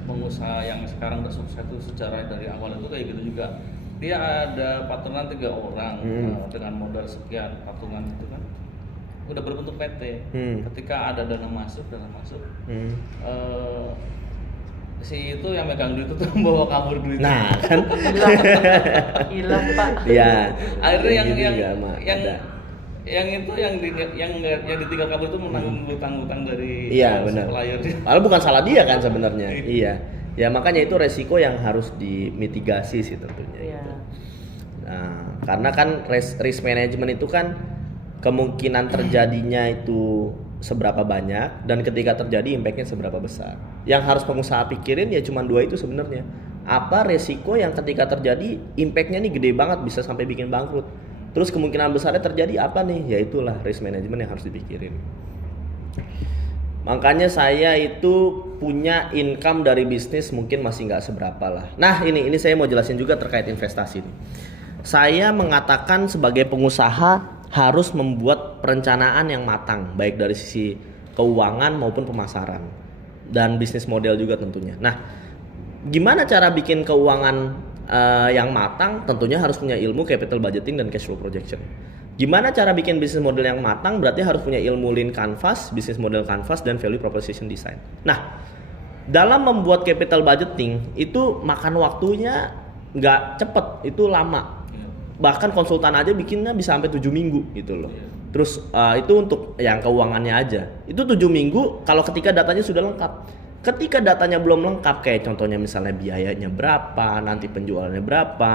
pengusaha yang sekarang bersukses itu secara dari awal itu kayak gitu juga. Dia ada partneran 3 orang dengan modal sekian, patungan itu kan udah berbentuk PT. Ketika ada dana masuk, si itu yang megang duit itu bawa kabur duit. Nah, kan hilang Pak. Iya. Akhirnya yang ditinggal kabur itu menanggung hutang-hutang dari supplier. Padahal bukan salah dia kan sebenarnya. Iya. Ya makanya itu resiko yang harus dimitigasi sih tentunya. Gitu. Nah, karena kan risk management itu kan kemungkinan terjadinya itu seberapa banyak, dan ketika terjadi impactnya seberapa besar. Yang harus pengusaha pikirin ya cuma 2 itu sebenarnya. Apa resiko yang ketika terjadi impactnya nih gede banget, bisa sampai bikin bangkrut. Terus kemungkinan besarnya terjadi apa nih? Ya itulah risk management yang harus dipikirin. Makanya saya itu punya income dari bisnis mungkin masih nggak seberapa lah. Nah ini saya mau jelasin juga terkait investasi nih. Saya mengatakan sebagai pengusaha harus membuat perencanaan yang matang, baik dari sisi keuangan maupun pemasaran dan bisnis model juga tentunya. Nah, gimana cara bikin keuangan yang matang? Tentunya harus punya ilmu capital budgeting dan cash flow projection. Gimana cara bikin bisnis model yang matang? Berarti harus punya ilmu lean canvas, bisnis model canvas, dan value proposition design. Nah, dalam membuat capital budgeting itu makan waktunya nggak cepet, itu lama. Bahkan konsultan aja bikinnya bisa sampai 7 minggu gitu loh. Terus itu untuk yang keuangannya aja. Itu 7 minggu kalau ketika datanya sudah lengkap. Ketika datanya belum lengkap, kayak contohnya misalnya biayanya berapa, nanti penjualannya berapa,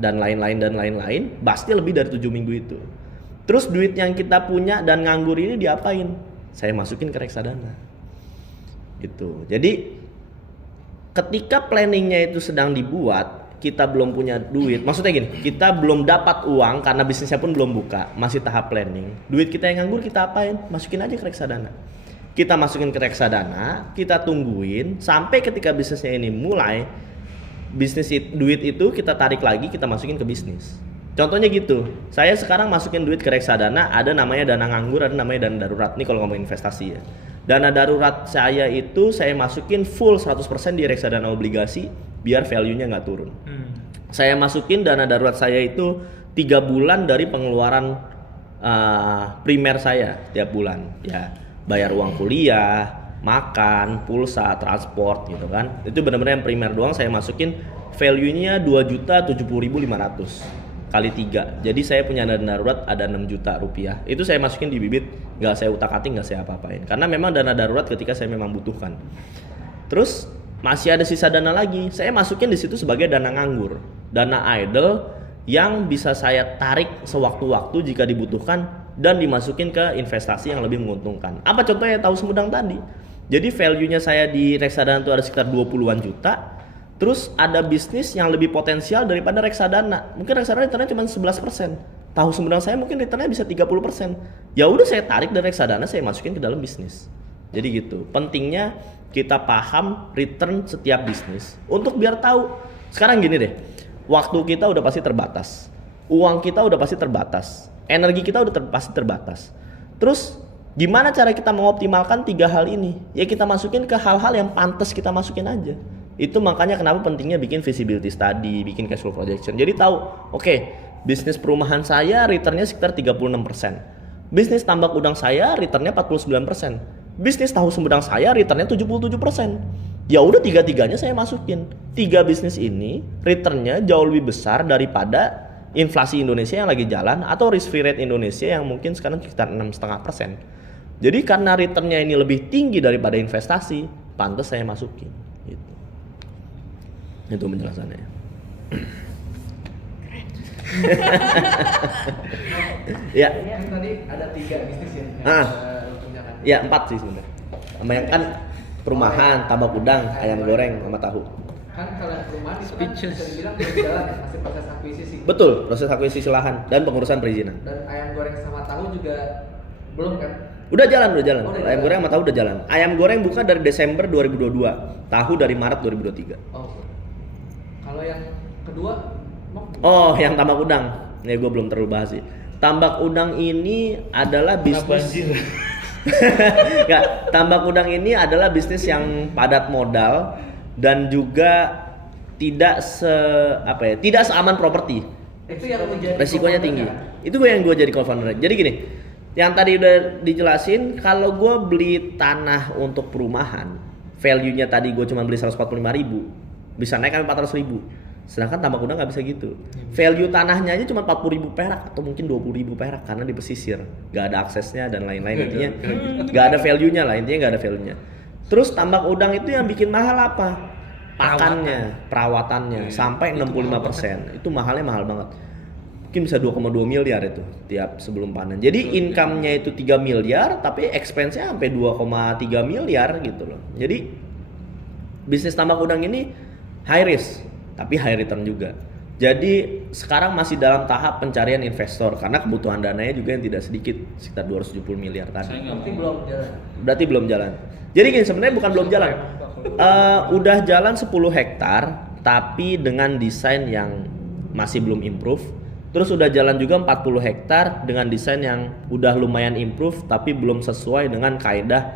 dan lain-lain, pasti lebih dari 7 minggu itu. Terus duit yang kita punya dan nganggur ini diapain? Saya masukin ke reksadana gitu. Jadi ketika planningnya itu sedang dibuat, kita belum punya duit, maksudnya gini, kita belum dapat uang karena bisnisnya pun belum buka, masih tahap planning. Duit kita yang nganggur kita apain? Masukin aja ke reksadana. Kita masukin ke reksadana, kita tungguin sampai ketika bisnisnya ini mulai, duit itu kita tarik lagi, kita masukin ke bisnis. Contohnya gitu, saya sekarang masukin duit ke reksadana, ada namanya dana nganggur, ada namanya dana darurat. Nih kalau ngomong investasi ya. Dana darurat saya itu saya masukin full 100% di reksadana obligasi biar value-nya nggak turun. Saya masukin dana darurat saya itu 3 bulan dari pengeluaran primer saya tiap bulan, ya bayar uang kuliah, makan, pulsa, transport gitu kan. Itu benar-benar yang primer doang saya masukin, value-nya 2.070.500 kali 3. Jadi saya punya dana darurat ada 6 juta rupiah. Itu saya masukin di bibit, nggak saya utak-atik, nggak saya apa-apain. Karena memang dana darurat ketika saya memang butuhkan. Terus masih ada sisa dana lagi, saya masukin di situ sebagai dana nganggur, dana idle yang bisa saya tarik sewaktu-waktu jika dibutuhkan dan dimasukin ke investasi yang lebih menguntungkan. Apa contohnya tahu Sumedang tadi? Jadi value-nya saya di reksadana itu ada sekitar 20-an juta. Terus ada bisnis yang lebih potensial daripada reksadana. Mungkin reksadana returnnya cuma 11%. Tahu Sumedang saya mungkin returnnya bisa 30%. Ya udah saya tarik dari reksadana, saya masukin ke dalam bisnis. Jadi gitu. Pentingnya kita paham return setiap bisnis untuk biar tahu. Sekarang gini deh. Waktu kita udah pasti terbatas. Uang kita udah pasti terbatas. Energi kita udah pasti terbatas. Terus gimana cara kita mengoptimalkan 3 hal ini? Ya kita masukin ke hal-hal yang pantas kita masukin aja. Itu makanya kenapa pentingnya bikin feasibility study, bikin cash flow projection. Jadi tahu, oke, bisnis perumahan saya returnnya sekitar 36%. Bisnis tambak udang saya returnnya 49%. Bisnis tahu Sumedang saya returnnya 77%. Ya udah 3-3-nya saya masukin. 3 bisnis ini returnnya jauh lebih besar daripada inflasi Indonesia yang lagi jalan atau risk free rate Indonesia yang mungkin sekarang sekitar 6,5%. Jadi karena returnnya ini lebih tinggi daripada investasi, pantas saya masukin. Gitu. Itu penjelasannya. Ya. Kan tadi ada 3 bisnis ya. Ya 4 sih sebenarnya. Sama yang kan perumahan, tambak udang, ayam goreng, sama tahu. Kan kalau yang perumahan itu kan bisa dibilang belum jalan ya, masih proses akuisisi. Betul, proses akuisisi lahan dan pengurusan perizinan. Dan ayam goreng sama tahu juga belum kan? Udah jalan. Ayam goreng sama tahu udah jalan. Ayam goreng buka dari Desember 2022, tahu dari Maret 2023. Kalau yang kedua, yang tambak udang. Nih gue belum terlalu bahas sih. Tambak udang ini adalah bisnis. Enggak, tambak udang ini adalah bisnis yang padat modal dan juga tidak tidak seaman properti. Itu yang menjadi resikonya tinggi. Itu yang gue jadi co-founder. Jadi gini, yang tadi udah dijelasin, kalau gue beli tanah untuk perumahan, value-nya tadi gue cuma beli 145.000, bisa naik sampai 400.000. Sedangkan tambak udang nggak bisa gitu. Value tanahnya aja cuma 40.000 perak atau mungkin 20.000 perak karena di pesisir, nggak ada aksesnya dan lain-lain. Intinya nggak ada value-nya lah. Intinya nggak ada value-nya. Terus tambak udang itu yang bikin mahal apa? Pakannya, perawatannya sampai 65%. Itu mahalnya mahal banget. Mungkin bisa 2,2 miliar itu tiap sebelum panen. Jadi income-nya itu 3 miliar tapi expense-nya sampai 2,3 miliar gitu loh. Jadi bisnis tambak udang ini high risk tapi high return juga. Jadi sekarang masih dalam tahap pencarian investor karena kebutuhan dananya juga yang tidak sedikit, sekitar 270 miliar tadi. Berarti belum jalan. Jadi gini, sebenarnya bukan belum jalan. Udah jalan 10 hektar tapi dengan desain yang masih belum improve. Terus udah jalan juga 40 hektar dengan desain yang udah lumayan improve tapi belum sesuai dengan kaidah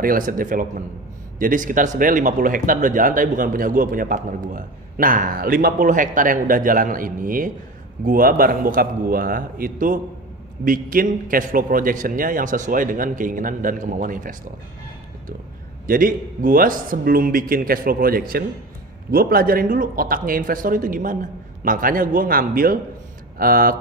real estate development. Jadi sekitar sebenarnya 50 hektar udah jalan tapi bukan punya gua, punya partner gua. Nah, 50 hektar yang udah jalan ini, gua bareng bokap gua itu bikin cash flow projection-nya yang sesuai dengan keinginan dan kemauan investor. Gitu. Jadi, gua sebelum bikin cash flow projection, gua pelajarin dulu otaknya investor itu gimana. Makanya gua ngambil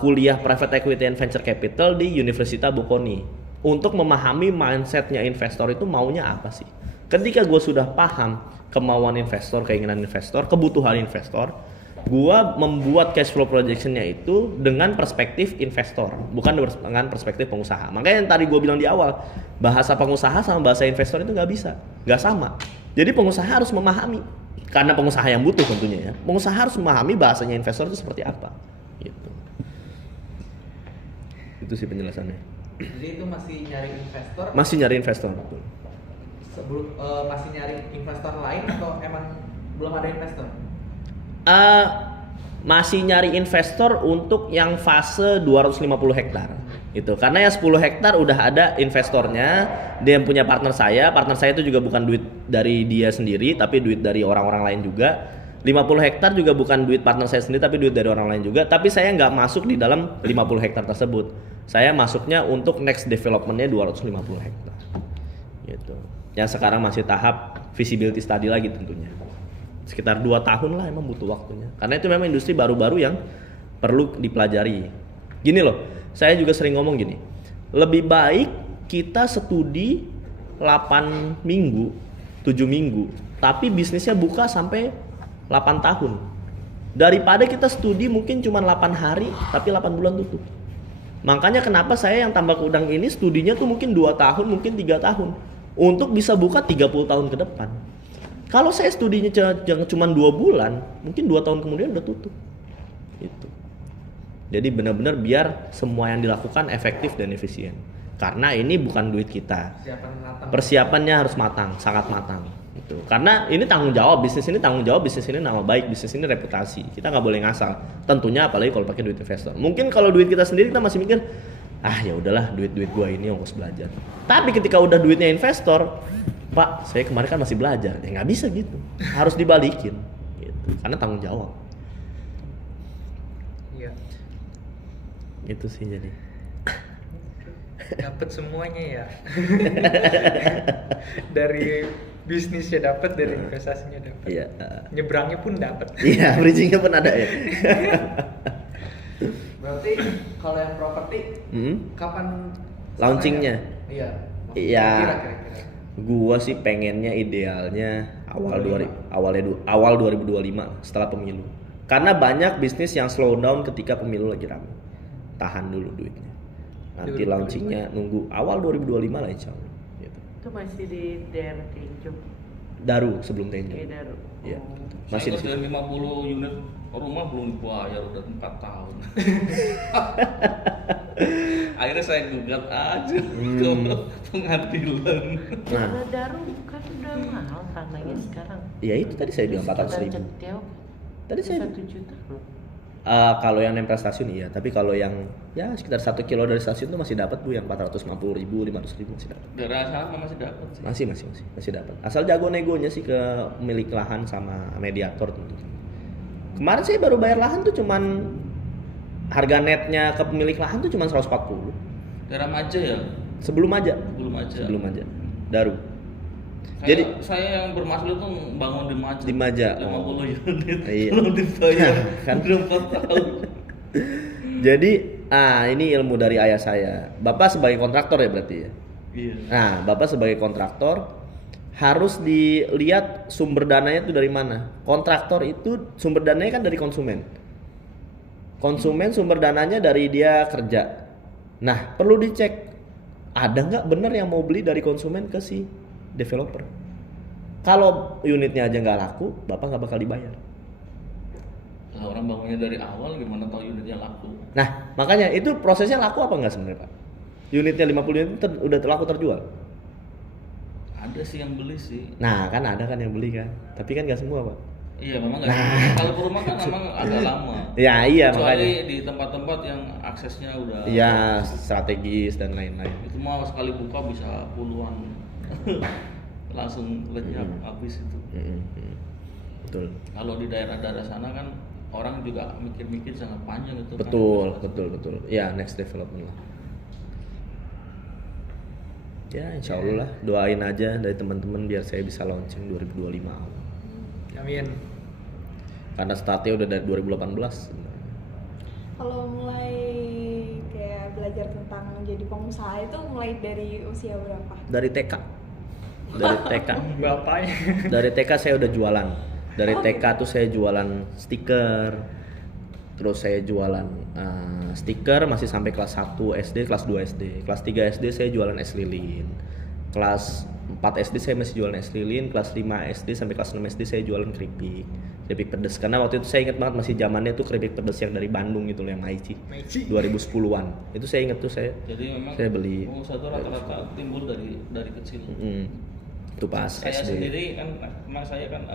kuliah private equity and venture capital di Universitas Bocconi untuk memahami mindsetnya investor itu maunya apa sih. Ketika gue sudah paham kemauan investor, keinginan investor, kebutuhan investor, gue membuat cash flow projectionnya itu dengan perspektif investor, bukan dengan perspektif pengusaha. Makanya yang tadi gue bilang di awal, bahasa pengusaha sama bahasa investor itu nggak sama. Jadi pengusaha harus memahami, karena pengusaha yang butuh tentunya ya. Pengusaha harus memahami bahasanya investor itu seperti apa. Gitu. Itu sih penjelasannya. Jadi itu masih nyari investor? Masih nyari investor, betul. Sebelum masih nyari investor lain atau emang belum ada investor? Masih nyari investor untuk yang fase 250 hektar. Itu karena yang 10 hektar udah ada investornya, dia yang punya partner saya itu juga bukan duit dari dia sendiri tapi duit dari orang-orang lain juga. 50 hektar juga bukan duit partner saya sendiri tapi duit dari orang lain juga, tapi saya nggak masuk di dalam 50 hektar tersebut. Saya masuknya untuk next developmentnya 250 hektar gitu. Yang sekarang masih tahap feasibility study lagi tentunya. Sekitar 2 tahun lah emang butuh waktunya, karena itu memang industri baru-baru yang perlu dipelajari. Gini loh, saya juga sering ngomong gini, lebih baik kita studi 8 minggu, 7 minggu, tapi bisnisnya buka sampai 8 tahun. Daripada kita studi mungkin cuma 8 hari, tapi 8 bulan tutup. Makanya kenapa saya yang tambak udang ini studinya tuh mungkin 2 tahun, mungkin 3 tahun. Untuk bisa buka 30 tahun ke depan. Kalau saya studinya cuma 2 bulan, mungkin 2 tahun kemudian udah tutup. Itu. Jadi benar-benar biar semua yang dilakukan efektif dan efisien. Karena ini bukan duit kita. Persiapannya harus matang, sangat matang. Gitu. Karena ini tanggung jawab, bisnis ini tanggung jawab, bisnis ini nama baik, bisnis ini reputasi. Kita nggak boleh ngasal. Tentunya apalagi kalau pakai duit investor. Mungkin kalau duit kita sendiri kita masih mikir, ya udahlah duit gua ini ongkos belajar. Tapi ketika udah duitnya investor, Pak, saya kemarin kan masih belajar. Ya nggak bisa gitu. Harus dibalikin. Gitu. Karena tanggung jawab. Iya. Itu sih jadi. Dapat semuanya ya. Dari bisnisnya dapat, dari investasinya dapat. Iya. Nyebrangnya pun dapat. Iya, bridgingnya pun ada ya. Berarti kalau yang properti kapan launchingnya? Iya. Iya. Kira-kira. Gua sih pengennya idealnya awal 2025 setelah pemilu. Karena banyak bisnis yang slow down ketika pemilu lagi ramai. Tahan dulu duitnya. Nanti launchingnya nunggu awal 2025 lah insya Allah. Gitu. Itu masih di daerah Tenjo. Daru sebelum Tenjo. Daru. Iya. Masih Masih di situ. 50 unit rumah belum dibayar udah 4 tahun. Akhirnya saya gugat aja ke pengadilan. Nah, Daru kan udah mahal tanahnya sekarang. ya itu tadi saya bilang 400.000. Tadi saya 1 juta loh. Kalau yang nempel stasiun iya, tapi kalau yang ya sekitar 1 kilo dari stasiun tuh masih dapat Bu, yang 450.000, 500.000 masih dapat. Daerah sana masih dapat sih. Masih dapat. Asal jago negonya sih ke pemilik lahan sama mediator tentu. Kemarin saya baru bayar lahan tuh cuman harga netnya ke pemilik lahan tuh cuman 140. Daerah Maja ya? Sebelum aja. Daru. Jadi saya yang bermasalah tuh bangun di Maja. Di Maja. 50 unit. Iya. Belum dibayar. Kan Udah 4 tahun. Jadi ini ilmu dari ayah saya. Bapak sebagai kontraktor ya berarti ya. Iya. Nah, Bapak sebagai kontraktor harus dilihat sumber dananya itu dari mana. Kontraktor itu sumber dananya kan dari konsumen. Konsumen sumber dananya dari dia kerja. Nah, perlu dicek ada nggak bener yang mau beli dari konsumen ke si developer. Kalau unitnya aja nggak laku, Bapak nggak bakal dibayar. Nah, orang bangunnya dari awal gimana tahu unitnya laku? Nah, makanya itu prosesnya laku apa nggak sebenarnya Pak? Unitnya 50 unit udah laku terjual? Ada sih yang beli sih. Nah, kan ada kan yang beli kan. Tapi kan nggak semua Pak. Iya memang nggak. Kalau perumahan kan memang agak lama. Ya iya kecuali makanya. di tempat-tempat yang aksesnya udah. Iya strategis dan lain-lain. Itu mau sekali buka bisa puluhan. Langsung lenyap habis itu. Betul. Kalau di daerah-daerah sana kan orang juga mikir-mikir sangat panjang itu. Betul, kan. betul. Ya next development lah. Ya insya Allah lah, doain aja dari teman-teman biar saya bisa launching 2025 awal. Amin. Karena startnya udah dari 2018 sebenarnya. Kalau mulai kayak belajar tentang jadi pengusaha itu mulai dari usia berapa? Dari TK. Bapaknya. Dari TK saya udah jualan. Dari TK tuh saya jualan stiker. Terus saya jualan stiker masih sampai kelas 1 SD, kelas 2 SD. Kelas 3 SD saya jualan es lilin. Kelas 4 SD saya masih jualan es lilin. Kelas 5 SD sampai kelas 6 SD saya jualan keripik pedes. Karena waktu itu saya ingat banget masih zamannya tuh keripik pedes yang dari Bandung gitu loh, yang Maici 2010-an. Itu saya ingat tuh Jadi memang saya beli. pengusaha itu rata-rata timbul dari kecil. Itu pas Saya SD. sendiri kan, mas saya kan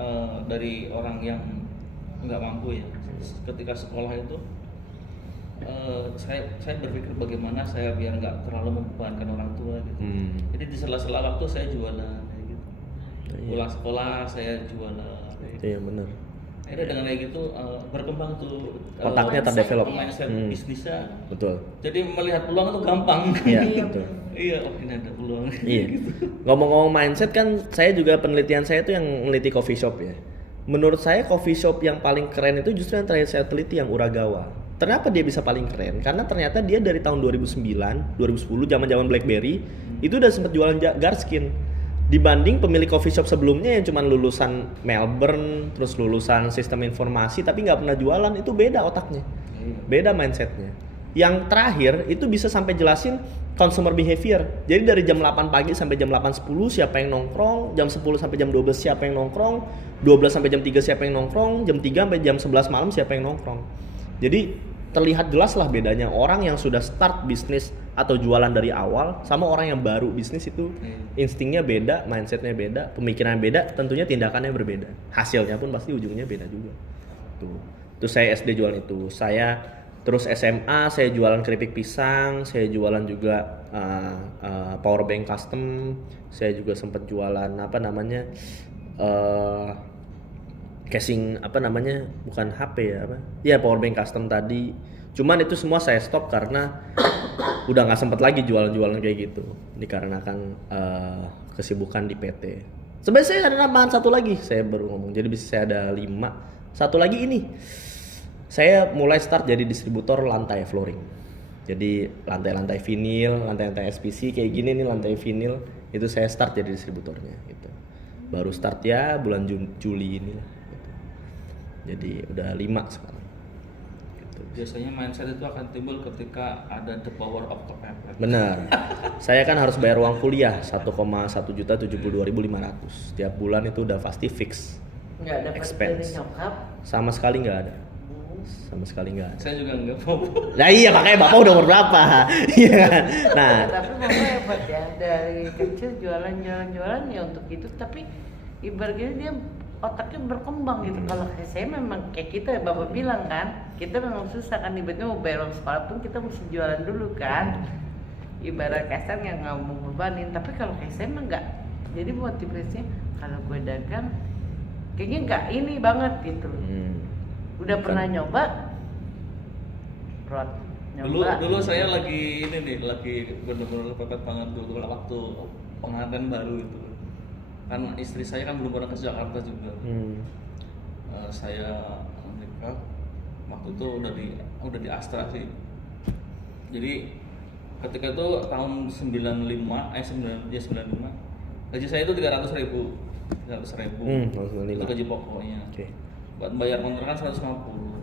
dari orang yang nggak mampu ya. Ketika sekolah itu saya berpikir bagaimana saya biar nggak terlalu membebankan orang tua gitu. Jadi di sela-sela waktu saya jualan kayak gitu. Pulang sekolah saya jualan. Iya benar. Akhirnya dengan kayak gitu berkembang tuh Otaknya terdevelop. mindset bisnisnya. Betul. Jadi melihat peluang itu gampang. Iya betul. Iya, oh ini ada peluang. Iya. Ngomong-ngomong mindset kan, saya juga penelitian saya itu yang meneliti coffee shop ya. Menurut saya coffee shop yang paling keren itu justru yang terakhir saya teliti yang Uragawa. Kenapa dia bisa paling keren? Karena ternyata dia dari tahun 2009, 2010 zaman-zaman BlackBerry itu udah sempat jualan Garskin. Dibanding pemilik coffee shop sebelumnya yang cuma lulusan Melbourne, terus lulusan sistem informasi tapi nggak pernah jualan, itu beda otaknya, beda mindsetnya. Yang terakhir itu bisa sampai jelasin consumer behavior. Jadi dari jam 8 pagi sampai jam 8.10 siapa yang nongkrong, jam 10 sampai jam 12 siapa yang nongkrong, 12 sampai jam 3 siapa yang nongkrong, jam 3 sampai jam 11 malam siapa yang nongkrong. Jadi terlihat jelas lah bedanya orang yang sudah start bisnis atau jualan dari awal sama orang yang baru bisnis itu. Instingnya beda, mindsetnya beda, pemikirannya beda, tentunya tindakannya berbeda. Hasilnya pun pasti ujungnya beda juga. Tuh saya SD jualan itu. Saya terus SMA saya jualan keripik pisang, saya jualan juga power bank custom, saya juga sempat jualan casing bukan HP ya power bank custom tadi. Cuman itu semua saya stop karena udah nggak sempet lagi jualan-jualan kayak gitu dikarenakan kesibukan di PT. Sebenarnya saya ada tambahan satu lagi, saya baru ngomong, jadi bisa saya ada 5. Satu lagi ini, saya mulai start jadi distributor lantai flooring. Jadi lantai-lantai vinil, lantai-lantai SPC kayak gini nih lantai vinil, itu saya start jadi distributornya gitu. Baru start ya bulan Juli ini lah. Jadi udah 5 sekarang. Gitu. Biasanya mindset itu akan timbul ketika ada the power of kepepet. Benar. Saya kan harus bayar uang kuliah 1,1.072.500. Tiap bulan itu udah pasti fix. Nggak dapat dari nyokap? Sama sekali nggak ada. Sama sekali nggak ada. Saya juga nggak mau. Nah iya makanya bapak udah umur berapa? Iya kan. Nah. Tapi bapak hebat ya, dari kecil jualan ya untuk itu. Tapi ibaratnya dia otaknya berkembang gitu. Kalau saya memang kayak kita ya bapak bilang kan, kita memang susah kan, ibaratnya mau bayar uang sekolah pun kita mesti jualan dulu kan. Ibarat kasar yang nggak mau bebanin. Tapi kalau kayak saya emang nggak. Jadi motivasinya kalau gue dagang kayaknya nggak ini banget gitu. Udah pernah nyoba? Rod. Dulu saya lagi bener-bener pepet banget dulu waktu pengantin baru itu. Kan istri saya kan belum pernah ke Jakarta juga. Saya nikah waktu itu udah di Astra sih. Jadi ketika itu tahun 95 gaji saya itu 300.000 itu gaji pokoknya. Buat bayar kontrakan 150.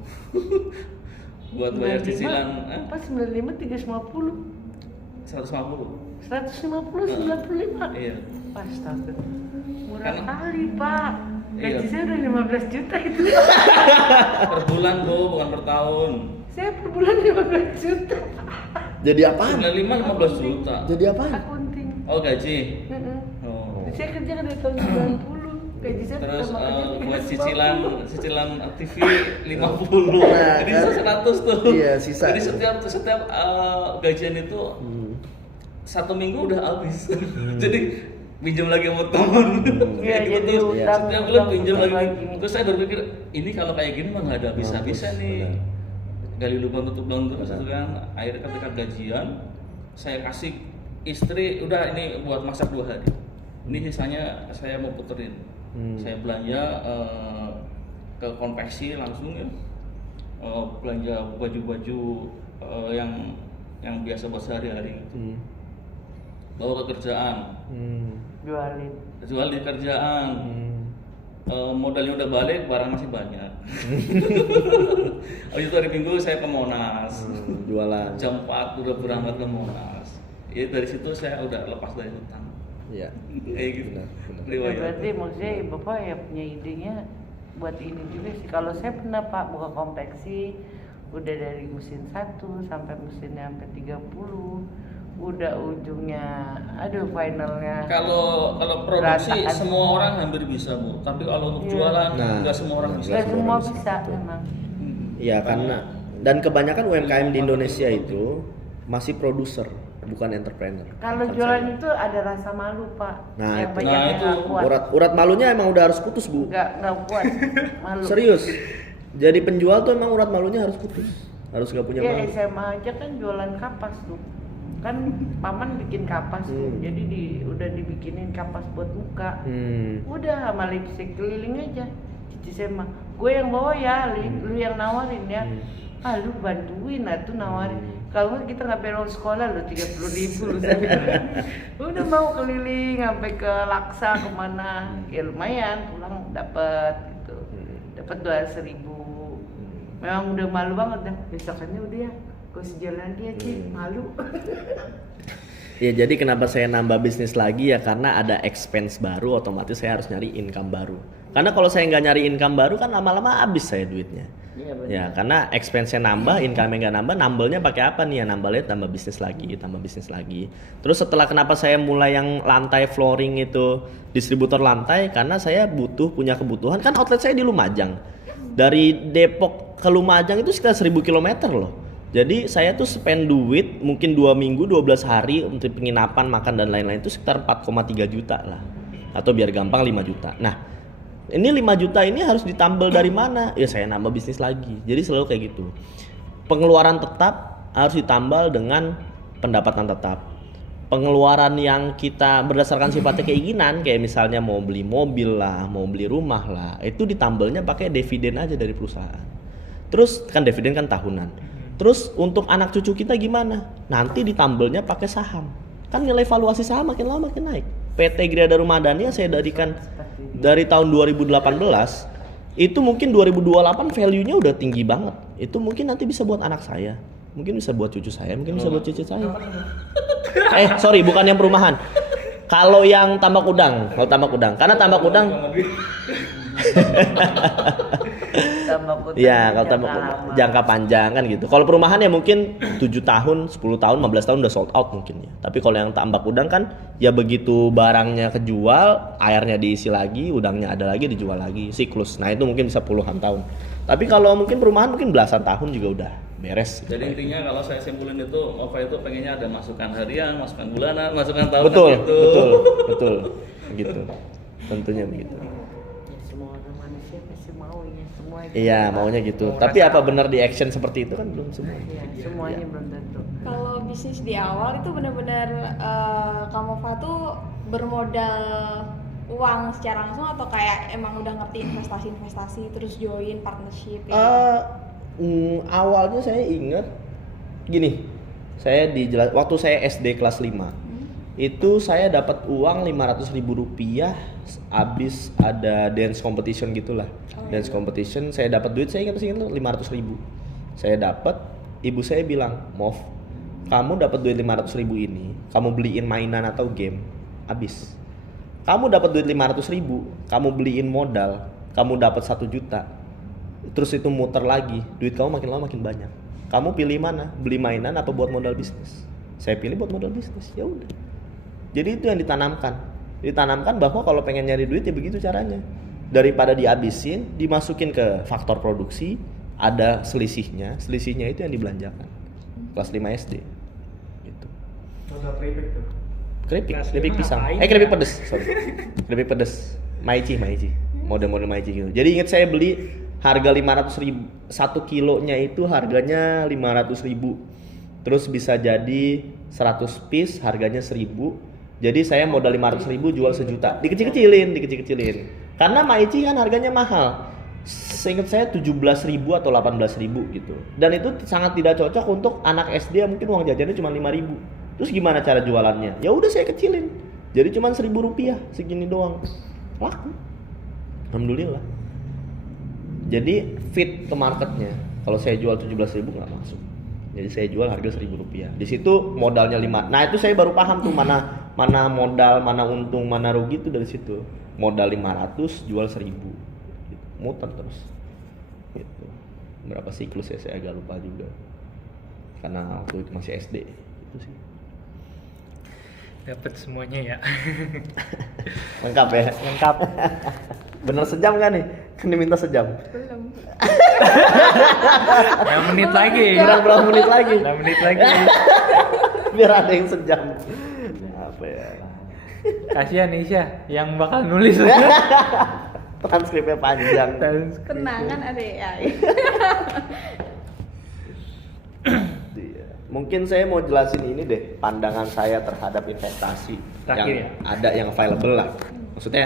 Buat bayar cicilan pas 95 350. 150 95. Iya. Astaga. Murah Karena, kali, Pak. Gaji saya udah 15 juta itu. Per bulan, Bu, bukan per tahun. Saya per bulan 15 juta. Jadi apaan? 95 15 juta. Jadi apaan? Akunting. Oh, gaji. Oh. Saya kerja dari tahun 90. Gaji saya Terus buat 150. cicilan TV 50. Jadi 100 tuh. Iya, sisa. Jadi setiap gajian itu 1 minggu udah habis. Jadi pinjam lagi sama teman. Iya, jadi utang. Setiap bulan pinjam lagi. Terus saya berpikir ini kalau kayak gini mah nggak ada habis-habisnya nih. Gali lubang tutup lubang terus itu kan. Akhirnya ketika gajian saya kasih istri udah ini buat masak 2 hari. Ini sisanya saya mau puterin. Saya belanja ke konveksi langsung ya. Belanja baju-baju yang biasa buat sehari-hari gitu. Bawa ke kerjaan. Jual di kerjaan. Modalnya udah balik, barang masih banyak. Itu hari Minggu saya ke Monas. Jualan. Jam 4 udah berangkat ke Monas. Ya dari situ saya udah lepas dari hutang. Iya. Kayak gitu. Ya, berarti maksudnya Bapak ya punya idenya buat ini juga sih. Kalau saya pernah Pak buka konveksi udah dari mesin 1 sampai mesinnya sampai 30. Udah ujungnya finalnya. Kalau produksi semua orang hampir bisa, Bu. Tapi kalau untuk jualan nggak semua orang bisa. Nggak semua bisa memang. Iya karena Dan kebanyakan UMKM di Indonesia itu masih produser, bukan entrepreneur. Kalau Bukan jualan saya. itu ada rasa malu, Pak. Nah, yang itu. banyak Nah, yang itu nggak kuat. Urat malunya emang udah harus putus, Bu. Nggak kuat. Malu. Serius. Jadi penjual tuh emang urat malunya harus putus. Harus nggak punya Iya, malu. SMA aja kan jualan kapas tuh. Kan paman bikin kapas tuh. Jadi udah dibikinin kapas buat muka. Udah sama lipstick keliling aja. Cici SMA. Gue yang bawa ya, lu yang nawarin ya. Lu bantuin tuh nawarin. Kalau nggak kita nggak perlu sekolah lo 30.000 lu. Udah mau keliling sampai ke Laksa kemana? Ya lumayan, pulang dapat gitu. Dapat 200.000. Memang udah malu banget dah. Besokannya udah ya, gue sejalan dia sih malu. Ya jadi kenapa saya nambah bisnis lagi ya karena ada expense baru, otomatis saya harus nyari income baru. Karena kalau saya nggak nyari income baru kan lama-lama habis saya duitnya. Iya, benar. Ya karena expense-nya nambah, income-nya nggak nambah, nambelnya pakai apa nih ya? Nambelnya tambah bisnis lagi. Terus setelah kenapa saya mulai yang lantai flooring itu distributor lantai, karena saya punya kebutuhan. Kan outlet saya di Lumajang. Dari Depok ke Lumajang itu sekitar 1000 km loh. Jadi saya tuh spend duit mungkin 2 minggu 12 hari untuk penginapan, makan dan lain-lain itu sekitar 4,3 juta lah. Atau biar gampang 5 juta. Nah, ini 5 juta ini harus ditambal dari mana? Ya saya nambah bisnis lagi. Jadi selalu kayak gitu. Pengeluaran tetap harus ditambal dengan pendapatan tetap. Pengeluaran yang kita berdasarkan sifatnya keinginan, kayak misalnya mau beli mobil lah, mau beli rumah lah, itu ditambalnya pakai dividen aja dari perusahaan. Terus kan dividen kan tahunan. Terus untuk anak cucu kita gimana? Nanti ditambelnya pakai saham. Kan nilai valuasi saham makin lama makin naik. PT Gria Daru Madani yang saya dirikan dari tahun 2018 itu mungkin 2028 value-nya udah tinggi banget. Itu mungkin nanti bisa buat anak saya, mungkin bisa buat cucu saya, mungkin bisa buat cucu saya. Sorry, bukan yang perumahan. Kalau yang Tambak Udang, karena Tambak Udang ya, kalau tambah jangka panjang kan gitu. Kalau perumahan ya mungkin 7 tahun, 10 tahun, 15 tahun udah sold out mungkin ya. Tapi kalau yang Tambak Udang kan ya begitu barangnya kejual, airnya diisi lagi, udangnya ada lagi, dijual lagi, siklus. Nah, itu mungkin bisa puluhan tahun. Tapi kalau mungkin perumahan mungkin belasan tahun juga udah beres. Jadi intinya kalau saya simpulin itu, Nova itu pengennya ada masukan harian, masukan bulanan, masukan tahunan Betul, gitu. betul. Gitu. Tentunya begitu. Ya, semua orang manusia pasti mau ya semua. Iya, maunya gitu. Tapi apa benar di action seperti itu kan belum semua. Ya, semuanya belum tentu. Kalau bisnis di awal itu benar-benar Kamova tuh bermodal uang secara langsung atau kayak emang udah ngerti investasi terus join partnership gitu? Awalnya saya ingat gini, waktu saya SD kelas 5 itu saya dapat uang 500.000 rupiah abis ada dance competition gitulah. Dance competition saya dapat duit, saya ingat 500.000. Saya dapat, ibu saya bilang, "Mov, kamu dapat duit 500.000 ini, kamu beliin mainan atau game, habis. Kamu dapat duit 500.000, kamu beliin modal, kamu dapat 1 juta. Terus itu muter lagi, duit kamu makin lama makin banyak. Kamu pilih mana? Beli mainan apa buat modal bisnis?" Saya pilih buat modal bisnis. Ya udah. Jadi itu yang ditanamkan bahwa kalau pengen nyari duit ya begitu caranya. Daripada dihabisin, dimasukin ke faktor produksi, ada selisihnya itu yang dibelanjakan. Kelas 5 SD. Gitu. Modal keripik tuh. Keripik pisang. Keripik pedes, sorry. Keripik pedes. Maici. Model-model Maici gitu. Jadi ingat saya beli harga 500.000, 1 kilonya itu harganya 500.000. Terus bisa jadi 100 piece harganya 1.000. Jadi saya modal 500.000 jual 1 juta. Dikecil-kecilin. Karena Maici kan harganya mahal. Seingat saya 17.000 atau 18.000 gitu. Dan itu sangat tidak cocok untuk anak SD yang mungkin uang jajannya cuma 5.000. Terus gimana cara jualannya? Ya udah saya kecilin. Jadi cuma 1.000 rupiah segini doang. Laku. Alhamdulillah. Jadi fit ke marketnya. Kalau saya jual 17.000 nggak masuk. Jadi saya jual harga 1.000 rupiah. Di situ modalnya 5. Nah itu saya baru paham tuh mana modal, mana untung, mana rugi itu dari situ. Modal 500, jual 1.000. Gitu. Muter terus. Gitu. Berapa siklus ya saya agak lupa juga. Karena waktu itu masih SD. Itu sih. Dapat semuanya ya. Lengkap ya? Lengkap. Bener sejam kan nih? Kan diminta sejam. Belum. 6 menit lagi. Kurang berapa menit lagi? 6 menit lagi. Biar ada yang sejam. Apa ya? Kasihan Isya yang bakal nulis. Transkripnya panjang. Kenangan ada ya. Iya. Mungkin saya mau jelasin ini deh, pandangan saya terhadap investasi Terakhir yang ya? ada yang available lah. Maksudnya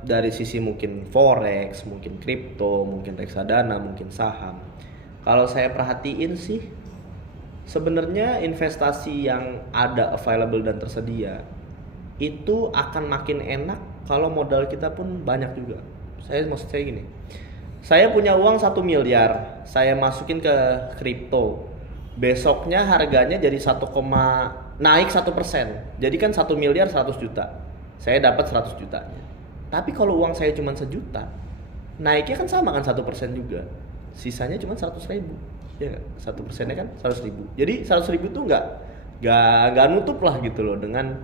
dari sisi mungkin forex, mungkin kripto, mungkin reksadana, mungkin saham. Kalau saya perhatiin sih, sebenarnya investasi yang ada available dan tersedia itu akan makin enak kalau modal kita pun banyak juga. Maksud saya gini, saya punya uang 1 miliar, saya masukin ke kripto, besoknya harganya jadi naik 1%, jadi kan 1 miliar 100 juta, saya dapat 100 jutanya. Tapi kalau uang saya cuma 1 juta, naiknya kan sama kan 1% juga, sisanya cuma 100.000, ya nggak? 1%-nya kan 100.000. Jadi 100.000 tuh nggak nutup lah gitu loh dengan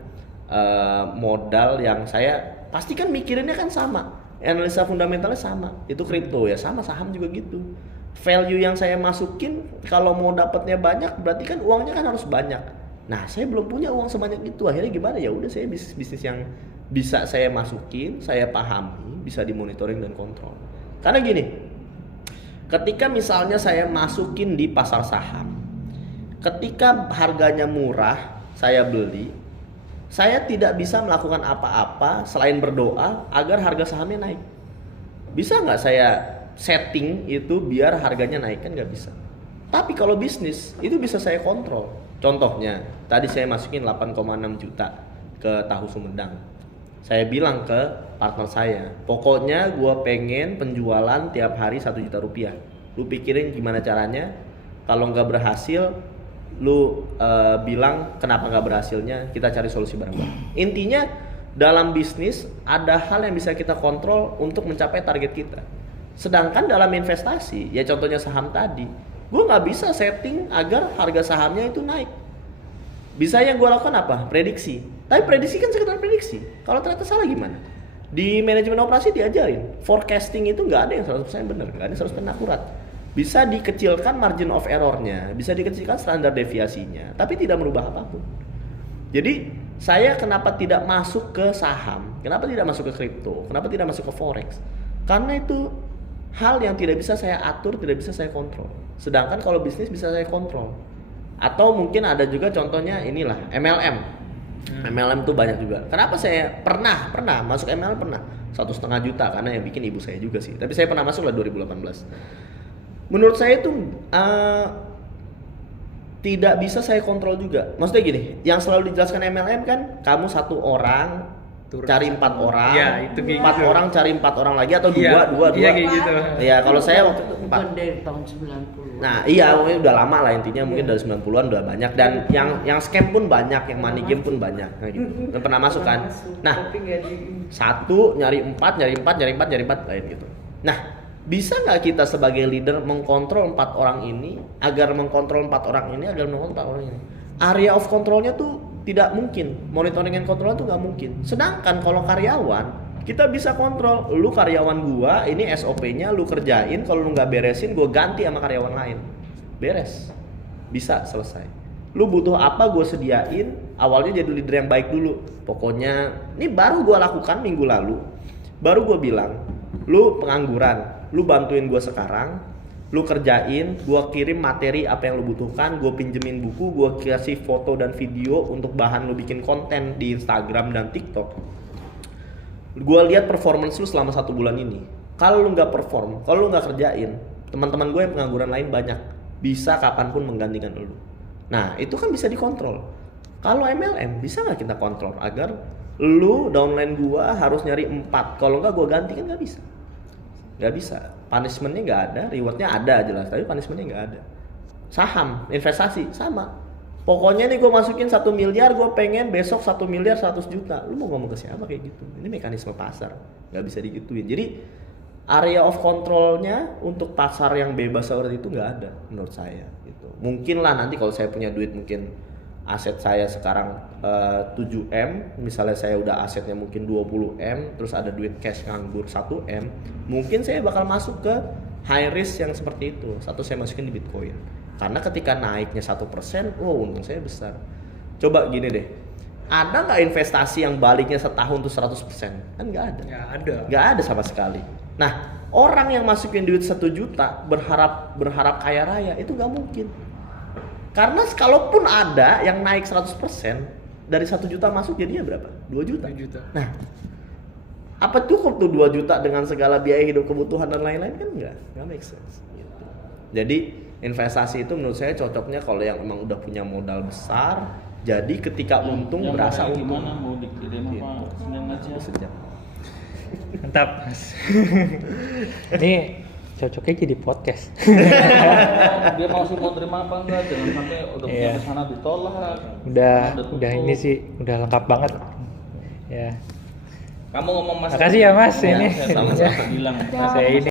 modal yang saya pasti kan mikirinnya kan sama, analisa fundamentalnya sama. Itu kripto ya sama, saham juga gitu. Value yang saya masukin kalau mau dapatnya banyak berarti kan uangnya kan harus banyak. Nah saya belum punya uang sebanyak itu, akhirnya gimana? Ya udah saya bisnis yang bisa saya masukin, saya pahami, bisa dimonitoring dan kontrol. Karena gini, ketika misalnya saya masukin di pasar saham, ketika harganya murah saya beli, saya tidak bisa melakukan apa-apa selain berdoa agar harga sahamnya naik. Bisa nggak saya setting itu biar harganya naik? Kan nggak bisa. Tapi kalau bisnis itu bisa saya kontrol. Contohnya, tadi saya masukin 8,6 juta ke tahu Sumedang. Saya bilang ke partner saya, pokoknya gue pengen penjualan tiap hari 1 juta rupiah. Lu pikirin gimana caranya, kalau nggak berhasil, lu bilang kenapa nggak berhasilnya, kita cari solusi bareng-bareng. Intinya dalam bisnis ada hal yang bisa kita kontrol untuk mencapai target kita. Sedangkan dalam investasi, ya contohnya saham tadi, gue nggak bisa setting agar harga sahamnya itu naik. Bisa yang gue lakukan apa? Prediksi. Tapi prediksi kan sekedar prediksi. Kalau ternyata salah gimana? Di manajemen operasi diajarin, forecasting itu nggak ada yang 100% benar, nggak ada yang 100% akurat. Bisa dikecilkan margin of error-nya, bisa dikecilkan standar deviasinya, tapi tidak merubah apapun. Jadi saya kenapa tidak masuk ke saham, kenapa tidak masuk ke kripto, kenapa tidak masuk ke forex? Karena itu hal yang tidak bisa saya atur, tidak bisa saya kontrol. Sedangkan kalau bisnis bisa saya kontrol. Atau mungkin ada juga contohnya inilah MLM. MLM tuh banyak juga. Kenapa saya pernah masuk MLM pernah 1,5 juta karena yang bikin ibu saya juga sih. Tapi saya pernah masuk lah 2018. Menurut saya itu tidak bisa saya kontrol juga. Maksudnya gini, yang selalu dijelaskan MLM kan, kamu 1 orang cari 4 orang, ya, itu 4 gitu. orang cari 4 orang lagi atau 2. Iya kayak gitu. Ya kalau saya waktu itu Bukan dari tahun 90. Nah iya mungkin udah lama lah, intinya mungkin dari 90-an udah banyak. Dan yang scam pun banyak, yang money game pun banyak. Nah gitu, dan pernah masuk kan. Nah 1 nyari 4, nyari 4 lain gitu. Nah bisa nggak kita sebagai leader mengkontrol 4 orang ini, agar mengkontrol 4 orang ini, agar mengkontrol 4 orang ini? Area of controlnya tuh tidak mungkin, monitoring and control tuh nggak mungkin. Sedangkan kalau karyawan, kita bisa kontrol. Lu karyawan gua, ini SOP-nya lu kerjain, kalau lu nggak beresin, gua ganti sama karyawan lain. Beres, bisa selesai. Lu butuh apa, gua sediain. Awalnya jadi leader yang baik dulu. Pokoknya, ini baru gua lakukan minggu lalu. Baru gua bilang, lu pengangguran, lu bantuin gua sekarang. Lu kerjain, gua kirim materi apa yang lu butuhkan, gua pinjemin buku, gua kasih foto dan video untuk bahan lu bikin konten di Instagram dan TikTok. Gua lihat performance lu selama 1 bulan ini. Kalau lu nggak perform, kalau lu nggak kerjain, teman-teman gue yang pengangguran lain banyak, bisa kapanpun menggantikan lu. Nah itu kan bisa dikontrol. Kalau MLM bisa nggak kita kontrol agar lu downline gua harus nyari 4, kalau nggak gua ganti, kan nggak bisa. Nggak bisa, punishmentnya nggak ada, rewardnya ada jelas, tapi punishmentnya nggak ada. Saham, investasi sama. Pokoknya nih gue masukin 1 miliar, gue pengen besok 1 miliar 100 juta. Lu mau ngomong ke siapa kayak gitu? Ini mekanisme pasar, nggak bisa digituin. Jadi area of controlnya untuk pasar yang bebas seperti itu nggak ada menurut saya. Gitu. Mungkin lah nanti kalau saya punya duit, mungkin aset saya sekarang 7M, misalnya saya udah asetnya mungkin 20M, terus ada duit cash nganggur 1M, mungkin saya bakal masuk ke high risk yang seperti itu. Satu, saya masukin di Bitcoin. Karena ketika naiknya 1%, wow, untung saya besar. Coba gini deh, ada nggak investasi yang baliknya setahun tuh 100%? Kan nggak ada. Nggak ada sama sekali. Nah, orang yang masukin duit 1 juta berharap kaya raya itu nggak mungkin. Karena kalaupun ada yang naik 100%, dari 1 juta masuk jadinya berapa? 2 juta. Nah, apa cukup tuh 2 juta dengan segala biaya hidup, kebutuhan dan lain-lain? Kan nggak make sense gitu. Jadi investasi itu menurut saya cocoknya kalau yang emang udah punya modal besar. Jadi ketika untung berasa untung. Gimana mau dikirim apa? Senin aja. Sejam. Mantap, Mas. Ini cocoknya jadi podcast. Dia masih mau terima apa enggak? Jangan sampai udah punya ke sana ditolak. Udah ini sih udah lengkap banget. Ya. Kamu ngomong Mas. Makasih ya Mas Ya, ini. sama-sama bilang. Saya ini